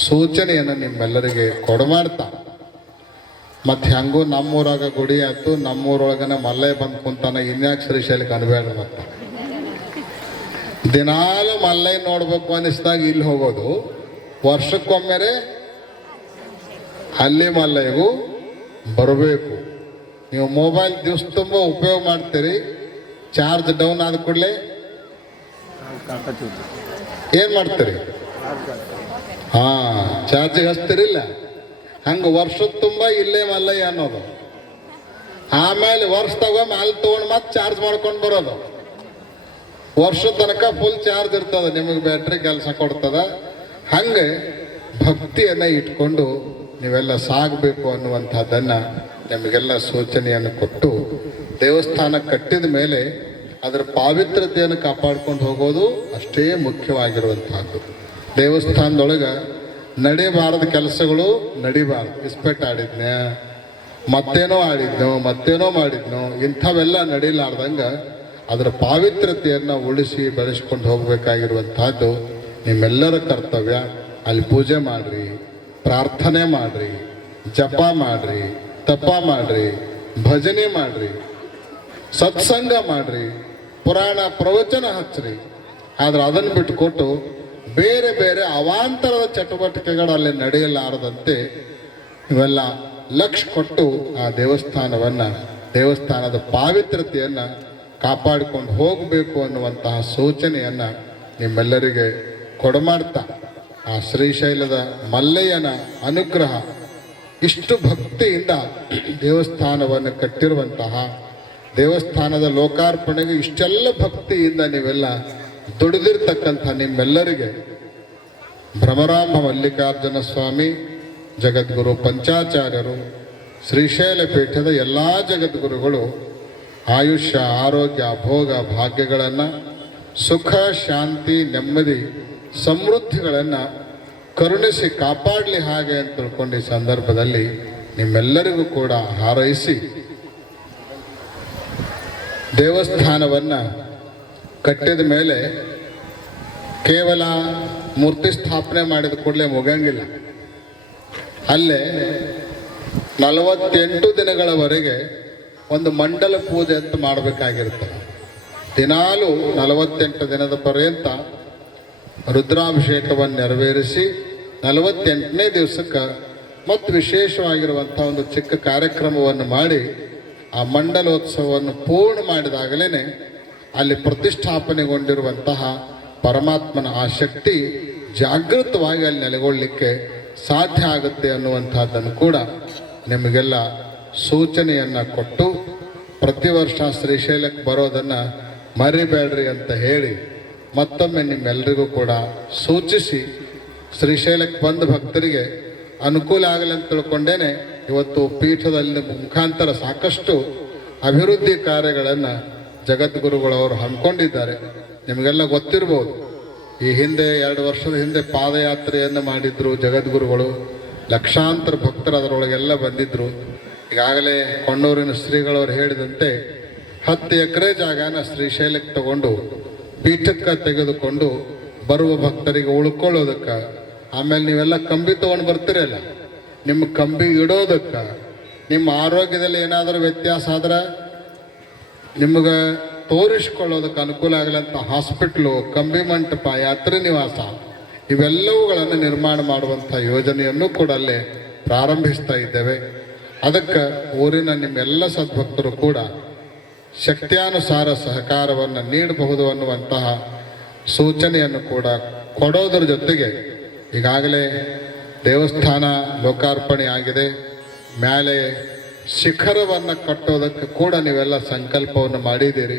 ಸೂಚನೆಯನ್ನು ನಿಮ್ಮೆಲ್ಲರಿಗೆ ಕೊಡಮಾಡ್ತಾ, ಮತ್ತು ಹೆಂಗೂ ನಮ್ಮೂರಾಗ ಗುಡಿ ಆಯ್ತು, ನಮ್ಮೂರೊಳಗನ ಮಲ್ಲಯ್ಯ ಬಂದು ಕುಂತಾನ, ಇನ್ಯಾಕೆ ಶ್ರೀಶೈಲಕ್ಕೆ ಅನ್ಬೇಡ್ರಿ. ಮತ್ತು ದಿನಾಲು ಮಲ್ಲಯ್ಯ ನೋಡ್ಬೇಕು ಅನ್ನಿಸ್ದಾಗ ಇಲ್ಲಿ ಹೋಗೋದು, ವರ್ಷಕ್ಕೊಮ್ಮೆರೆ ಅಲ್ಲಿ ಮಲ್ಲಯ್ಯಗೂ ಬರಬೇಕು. ನೀವು ಮೊಬೈಲ್ ದಿವಸ ತುಂಬ ಉಪಯೋಗ ಮಾಡ್ತೀರಿ, ಚಾರ್ಜ್ ಡೌನ್ ಆದ ಕೂಡಲೇ ಏನು ಮಾಡ್ತೀರಿ? ಚಾರ್ಜಿಗೆ ಹಚ್ತಿರಿಲ್ಲ. ಹಂಗೆ ವರ್ಷದ ತುಂಬ ಇಲ್ಲೇ ಮಲ್ಲಯ್ಯ ಅನ್ನೋದು. ಆಮೇಲೆ ವರ್ಷ ತಗೊಂಡು ಅಲ್ಲಿ ತೊಗೊಂಡು ಮತ್ತೆ ಚಾರ್ಜ್ ಮಾಡ್ಕೊಂಡು ಬರೋದು. ವರ್ಷ ತನಕ ಫುಲ್ ಚಾರ್ಜ್ ಇರ್ತದೆ, ನಿಮಗೆ ಬ್ಯಾಟ್ರಿ ಕೆಲಸ ಕೊಡ್ತದೆ. ಹಂಗೆ ಭಕ್ತಿಯನ್ನು ಇಟ್ಕೊಂಡು ನೀವೆಲ್ಲ ಸಾಗಬೇಕು ಅನ್ನುವಂಥದ್ದನ್ನು ನಿಮಗೆಲ್ಲ ಸೂಚನೆಯನ್ನು ಕೊಟ್ಟು, ದೇವಸ್ಥಾನ ಕಟ್ಟಿದ ಮೇಲೆ ಅದರ ಪಾವಿತ್ರತೆಯನ್ನು ಕಾಪಾಡ್ಕೊಂಡು ಹೋಗೋದು ಅಷ್ಟೇ ಮುಖ್ಯವಾಗಿರುವಂತಹದ್ದು. ದೇವಸ್ಥಾನದೊಳಗೆ ನಡಿಬಾರದ ಕೆಲಸಗಳು ನಡಿಬಾರ್ದು. ಇಸ್ಪೆಟ್ ಆಡಿದ್ನೆ, ಮತ್ತೇನೋ ಮತ್ತೇನೋ ಮಾಡಿದ್ನೋ, ಇಂಥವೆಲ್ಲ ನಡೀಲಾರ್ದಂಗೆ ಅದರ ಪಾವಿತ್ರತೆಯನ್ನು ಉಳಿಸಿ ಬೆಳೆಸ್ಕೊಂಡು ಹೋಗಬೇಕಾಗಿರುವಂತಹದ್ದು ನಿಮ್ಮೆಲ್ಲರ ಕರ್ತವ್ಯ. ಅಲ್ಲಿ ಪೂಜೆ ಮಾಡಿರಿ, ಪ್ರಾರ್ಥನೆ ಮಾಡಿರಿ, ಜಪ ಮಾಡಿರಿ, ತಪ ಮಾಡಿರಿ, ಭಜನೆ ಮಾಡಿರಿ, ಸತ್ಸಂಗ ಮಾಡಿರಿ, ಪುರಾಣ ಪ್ರವಚನ ಹಚ್ಚಿರಿ. ಆದ್ರೆ ಅದನ್ನು ಬಿಟ್ಟುಕೊಟ್ಟು ಬೇರೆ ಬೇರೆ ಅವಾಂತರದ ಚಟುವಟಿಕೆಗಳು ಅಲ್ಲಿ ನಡೆಯಲಾರದಂತೆ ಇವೆಲ್ಲ ಲಕ್ಷ್ಯ ಕೊಟ್ಟು ಆ ದೇವಸ್ಥಾನದ ಪಾವಿತ್ರತೆಯನ್ನು ಕಾಪಾಡಿಕೊಂಡು ಹೋಗಬೇಕು ಅನ್ನುವಂತಹ ಸೂಚನೆಯನ್ನು ನಿಮ್ಮೆಲ್ಲರಿಗೆ ಕೊಡಮಾಡ್ತಾ, ಆ ಶ್ರೀಶೈಲದ ಮಲ್ಲಯ್ಯನ ಅನುಗ್ರಹ, ಇಷ್ಟು ಭಕ್ತಿಯಿಂದ ದೇವಸ್ಥಾನವನ್ನು ಕಟ್ಟಿರುವಂತಹ ದೇವಸ್ಥಾನದ ಲೋಕಾರ್ಪಣೆಗೆ ಇಷ್ಟೆಲ್ಲ ಭಕ್ತಿಯಿಂದ ನೀವೆಲ್ಲ ದುಡಿದಿರ್ತಕ್ಕಂಥ ನಿಮ್ಮೆಲ್ಲರಿಗೆ ಭ್ರಮರಾಂಬ ಮಲ್ಲಿಕಾರ್ಜುನ ಸ್ವಾಮಿ, ಜಗದ್ಗುರು ಪಂಚಾಚಾರ್ಯರು, ಶ್ರೀಶೈಲ ಪೀಠದ ಎಲ್ಲ ಜಗದ್ಗುರುಗಳು ಆಯುಷ್ಯ, ಆರೋಗ್ಯ, ಭೋಗ ಭಾಗ್ಯಗಳನ್ನು ಸುಖ ಶಾಂತಿ ನೆಮ್ಮದಿ ಸಮೃದ್ಧಿಗಳನ್ನು ಕರುಣಿಸಿ ಕಾಪಾಡಲಿ ಹಾಗೆ ಅಂತ ತಿಳ್ಕೊಂಡು ಈ ಸಂದರ್ಭದಲ್ಲಿ ನಿಮ್ಮೆಲ್ಲರಿಗೂ ಕೂಡ ಹಾರೈಸಿ ದೇವಸ್ಥಾನವನ್ನು ಕಟ್ಟಿದ ಮೇಲೆ ಕೇವಲ ಮೂರ್ತಿ ಸ್ಥಾಪನೆ ಮಾಡಿದ ಕೂಡಲೇ ಮುಗಂಗಿಲ್ಲ. ಅಲ್ಲೇ 48 ದಿನಗಳವರೆಗೆ ಒಂದು ಮಂಡಲ ಪೂಜೆ ಅಂತ ಮಾಡಬೇಕಾಗಿರ್ತದೆ. ದಿನಾಲೂ 48 ದಿನದ ಪರ್ಯಂತ ರುದ್ರಾಭಿಷೇಕವನ್ನು ನೆರವೇರಿಸಿ 48ನೇ ದಿವಸಕ್ಕೆ ಮತ್ತು ವಿಶೇಷವಾಗಿರುವಂಥ ಒಂದು ಚಿಕ್ಕ ಕಾರ್ಯಕ್ರಮವನ್ನು ಮಾಡಿ ಆ ಮಂಡಲೋತ್ಸವವನ್ನು ಪೂರ್ಣ ಮಾಡಿದಾಗಲೇ ಅಲ್ಲಿ ಪ್ರತಿಷ್ಠಾಪನೆಗೊಂಡಿರುವಂತಹ ಪರಮಾತ್ಮನ ಆ ಶಕ್ತಿ ಜಾಗೃತವಾಗಿ ಅಲ್ಲಿ ನೆಲೆಗೊಳ್ಳಲಿಕ್ಕೆ ಸಾಧ್ಯ ಆಗುತ್ತೆ ಅನ್ನುವಂಥದ್ದನ್ನು ಕೂಡ ನಿಮಗೆಲ್ಲ ಸೂಚನೆಯನ್ನು ಕೊಟ್ಟು ಪ್ರತಿ ವರ್ಷ ಶ್ರೀಶೈಲಕ್ಕೆ ಬರೋದನ್ನು ಮರಿಬೇಡ್ರಿ ಅಂತ ಹೇಳಿ ಮತ್ತೊಮ್ಮೆ ನಿಮ್ಮೆಲ್ಲರಿಗೂ ಕೂಡ ಸೂಚಿಸಿ ಶ್ರೀಶೈಲಕ್ಕೆ ಬಂದ ಭಕ್ತರಿಗೆ ಅನುಕೂಲ ಆಗಲಿ ಅಂತ ತಿಳ್ಕೊಂಡೇನೆ ಇವತ್ತು ಪೀಠದಲ್ಲಿ ಮುಖಾಂತರ ಸಾಕಷ್ಟು ಅಭಿವೃದ್ಧಿ ಕಾರ್ಯಗಳನ್ನು ಜಗದ್ಗುರುಗಳವರು ಹಮ್ಮಿಕೊಂಡಿದ್ದಾರೆ. ನಿಮಗೆಲ್ಲ ಗೊತ್ತಿರ್ಬೋದು, ಈ ಹಿಂದೆ 2 ವರ್ಷದ ಹಿಂದೆ ಪಾದಯಾತ್ರೆಯನ್ನು ಮಾಡಿದ್ರು ಜಗದ್ಗುರುಗಳು. ಲಕ್ಷಾಂತರ ಭಕ್ತರು ಅದರೊಳಗೆಲ್ಲ ಬಂದಿದ್ದರು. ಈಗಾಗಲೇ ಕೊಂಡೂರಿನ ಶ್ರೀಗಳವರು ಹೇಳಿದಂತೆ 10 ಎಕರೆ ಜಾಗನ ಶ್ರೀಶೈಲಕ್ಕೆ ತಗೊಂಡು ಪೀಠಕ್ಕೆ ತೆಗೆದುಕೊಂಡು ಬರುವ ಭಕ್ತರಿಗೆ ಉಳ್ಕೊಳ್ಳೋದಕ್ಕೆ, ಆಮೇಲೆ ನೀವೆಲ್ಲ ಕಂಬಿ ತೊಗೊಂಡು ಬರ್ತೀರಲ್ಲ, ನಿಮ್ಮ ಕಂಬಿ ಇಡೋದಕ್ಕೆ, ನಿಮ್ಮ ಆರೋಗ್ಯದಲ್ಲಿ ಏನಾದರೂ ವ್ಯತ್ಯಾಸ ಆದ್ರೆ ನಿಮಗೆ ತೋರಿಸ್ಕೊಳ್ಳೋದಕ್ಕೆ ಅನುಕೂಲ ಆಗಲಂತ ಹಾಸ್ಪಿಟ್ಲು, ಕಂಬಿ ಮಂಟಪ, ಯಾತ್ರೆ ನಿವಾಸ ಇವೆಲ್ಲವುಗಳನ್ನು ನಿರ್ಮಾಣ ಮಾಡುವಂಥ ಯೋಜನೆಯನ್ನು ಕೂಡ ಅಲ್ಲೇ ಪ್ರಾರಂಭಿಸ್ತಾ ಇದ್ದೇವೆ. ಅದಕ್ಕೆ ಊರಿನ ನಿಮ್ಮೆಲ್ಲ ಸದ್ಭಕ್ತರು ಕೂಡ ಶಕ್ತಿಯಾನುಸಾರ ಸಹಕಾರವನ್ನು ನೀಡಬಹುದು ಅನ್ನುವಂತಹ ಸೂಚನೆಯನ್ನು ಕೂಡ ಕೊಡೋದರ ಜೊತೆಗೆ ಈಗಾಗಲೇ ದೇವಸ್ಥಾನ ಲೋಕಾರ್ಪಣೆ ಆಗಿದೆ. ಮೇಲೆ ಶಿಖರವನ್ನು ಕಟ್ಟೋದಕ್ಕೆ ಕೂಡ ನೀವೆಲ್ಲ ಸಂಕಲ್ಪವನ್ನು ಮಾಡಿದ್ದೀರಿ.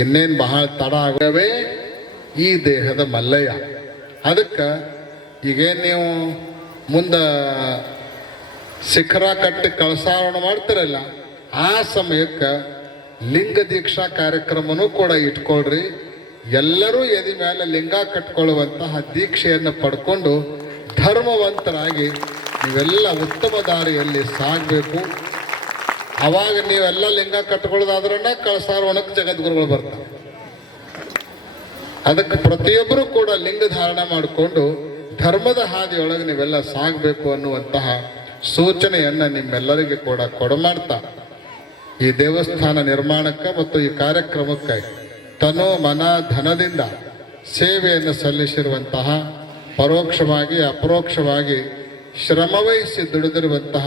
ಇನ್ನೇನು ಬಹಳ ತಡ ಆಗವೇ ಈ ದೇಹದ ಮಲ್ಲಯ್ಯ. ಅದಕ್ಕೆ ಈಗೇನು ನೀವು ಮುಂದೆ ಶಿಖರ ಕಟ್ಟಿ ಕಳಸಾರೋಹಣ ಮಾಡ್ತಿರಲ್ಲ, ಆ ಸಮಯಕ್ಕೆ ಲಿಂಗ ದೀಕ್ಷಾ ಕಾರ್ಯಕ್ರಮನೂ ಕೂಡ ಇಟ್ಕೊಳ್ರಿ. ಎಲ್ಲರೂ ಎದೆ ಮೇಲೆ ಲಿಂಗ ಕಟ್ಕೊಳ್ಳುವಂತಹ ದೀಕ್ಷೆಯನ್ನು ಪಡ್ಕೊಂಡು ಧರ್ಮವಂತರಾಗಿ ನೀವೆಲ್ಲ ಉತ್ತಮ ದಾರಿಯಲ್ಲಿ ಸಾಗಬೇಕು. ಅವಾಗ ನೀವೆಲ್ಲ ಲಿಂಗ ಕಟ್ಕೊಳ್ಳೋದಾದ್ರನ್ನ ಕಳಸಾರೋಹಣಕ್ಕೆ ಜಗದ್ಗುರುಗಳು ಬರ್ತಾರೆ. ಅದಕ್ಕೆ ಪ್ರತಿಯೊಬ್ಬರೂ ಕೂಡ ಲಿಂಗ ಧಾರಣ ಮಾಡಿಕೊಂಡು ಧರ್ಮದ ಹಾದಿಯೊಳಗೆ ನೀವೆಲ್ಲ ಸಾಗಬೇಕು ಅನ್ನುವಂತಹ ಸೂಚನೆಯನ್ನು ನಿಮ್ಮೆಲ್ಲರಿಗೆ ಕೂಡ ಕೊಡಮಾಡ್ತಾ ಈ ದೇವಸ್ಥಾನ ನಿರ್ಮಾಣಕ್ಕೆ ಮತ್ತು ಈ ಕಾರ್ಯಕ್ರಮಕ್ಕೆ ತನು ಮನ ಧನದಿಂದ ಸೇವೆಯನ್ನು ಸಲ್ಲಿಸಿರುವಂತಹ, ಪರೋಕ್ಷವಾಗಿ ಅಪರೋಕ್ಷವಾಗಿ ಶ್ರಮವಹಿಸಿ ದುಡಿದಿರುವಂತಹ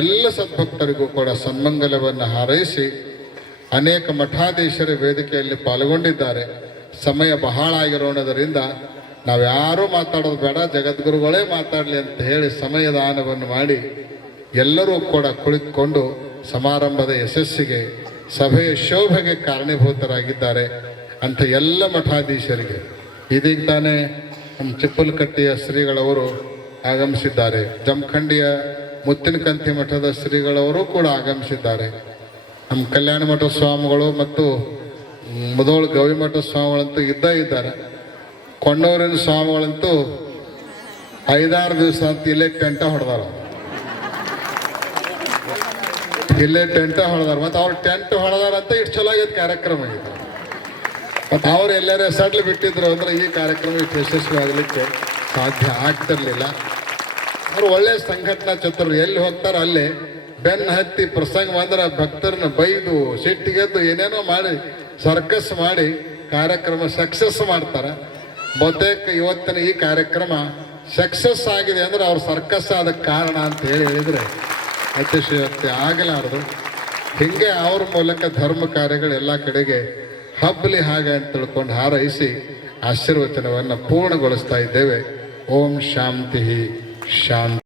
ಎಲ್ಲ ಸದ್ಭಕ್ತರಿಗೂ ಕೂಡ ಸನ್ಮಂಗಲವನ್ನು ಹಾರೈಸಿ ಅನೇಕ ಮಠಾಧೀಶರ ವೇದಿಕೆಯಲ್ಲಿ ಪಾಲ್ಗೊಂಡಿದ್ದಾರೆ. ಸಮಯ ಬಹಳ ಆಗಿರೋಣದರಿಂದ ನಾವ್ಯಾರೂ ಮಾತಾಡೋದು ಬೇಡ, ಜಗದ್ಗುರುಗಳೇ ಮಾತಾಡಲಿ ಅಂತ ಹೇಳಿ ಸಮಯದಾನವನ್ನು ಮಾಡಿ ಎಲ್ಲರೂ ಕೂಡ ಕುಳಿತುಕೊಂಡು ಸಮಾರಂಭದ ಯಶಸ್ಸಿಗೆ, ಸಭೆಯ ಶೋಭೆಗೆ ಕಾರಣೀಭೂತರಾಗಿದ್ದಾರೆ ಅಂತ ಎಲ್ಲ ಮಠಾಧೀಶರಿಗೆ ಇದೀಗ ತಾನೇ ನಮ್ಮ ಚಿಪ್ಪಲಕಟ್ಟಿಯ ಶ್ರೀಗಳವರು ಆಗಮಿಸಿದ್ದಾರೆ. ಜಮಖಂಡಿಯ ಮುತ್ತಿನಕಂತಿ ಮಠದ ಶ್ರೀಗಳವರು ಕೂಡ ಆಗಮಿಸಿದ್ದಾರೆ. ನಮ್ಮ ಕಲ್ಯಾಣ ಮಠ ಸ್ವಾಮಿಗಳು ಮತ್ತು ಮುಧೋಳು ಗವಿಮಠ ಸ್ವಾಮಿಗಳಂತೂ ಇದ್ದಾರೆ. ಕೊಂಡೂರಿನ ಸ್ವಾಮಿಗಳಂತೂ 5-6 ದಿವಸ ಅಂತ ಇಲ್ಲೇ ಟೆಂಟ ಹೊಡೆದಾರ. ಮತ್ತು ಅವ್ರು ಟೆಂಟ್ ಹೊಡೆದಾರಂತ ಇಷ್ಟು ಚಲೋ ಆಗೈತೆ ಕಾರ್ಯಕ್ರಮ ಆಗಿದೆ. ಮತ್ತು ಅವ್ರು ಎಲ್ಲರೇ ಸಡ್ಲು ಬಿಟ್ಟಿದ್ರು ಅಂದ್ರೆ ಈ ಕಾರ್ಯಕ್ರಮ ಇಷ್ಟು ಯಶಸ್ವಿ ಆಗಲಿಕ್ಕೆ ಸಾಧ್ಯ ಆಗ್ತಿರ್ಲಿಲ್ಲ. ಅವರು ಒಳ್ಳೆಯ ಸಂಘಟನಾ ಚತುರರು, ಎಲ್ಲಿ ಹೋಗ್ತಾರೋ ಅಲ್ಲಿ ಬೆನ್ನು ಹತ್ತಿ ಪ್ರಸಂಗ ಬಂದ್ರೆ ಭಕ್ತರನ್ನ ಬೈದು ಸಿಟ್ಟಿಗೆದ್ದು ಏನೇನೋ ಮಾಡಿ ಸರ್ಕಸ್ ಮಾಡಿ ಕಾರ್ಯಕ್ರಮ ಸಕ್ಸಸ್ ಮಾಡ್ತಾರೆ. ಬಹುತೇಕ ಇವತ್ತಿನ ಈ ಕಾರ್ಯಕ್ರಮ ಸಕ್ಸಸ್ ಆಗಿದೆ ಅಂದ್ರೆ ಅವ್ರ ಸರ್ಕಸ್ ಅದಕ್ಕೆ ಕಾರಣ ಅಂತ ಹೇಳಿದರೆ ಅತಿಶಯೋಕ್ತಿ ಆಗಲಾರದು. ಹೀಗೆ ಅವ್ರ ಮೂಲಕ ಧರ್ಮ ಕಾರ್ಯಗಳು ಎಲ್ಲ ಕಡೆಗೆ ಹಬ್ಬಲಿ ಹಾಗೆ ಅಂತ ತಿಳ್ಕೊಂಡು ಹಾರೈಸಿ ಆಶೀರ್ವಚನವನ್ನು ಪೂರ್ಣಗೊಳಿಸ್ತಾ ಇದ್ದೇವೆ. ಓಂ ಶಾಂತಿ ಶಾಂತಿ.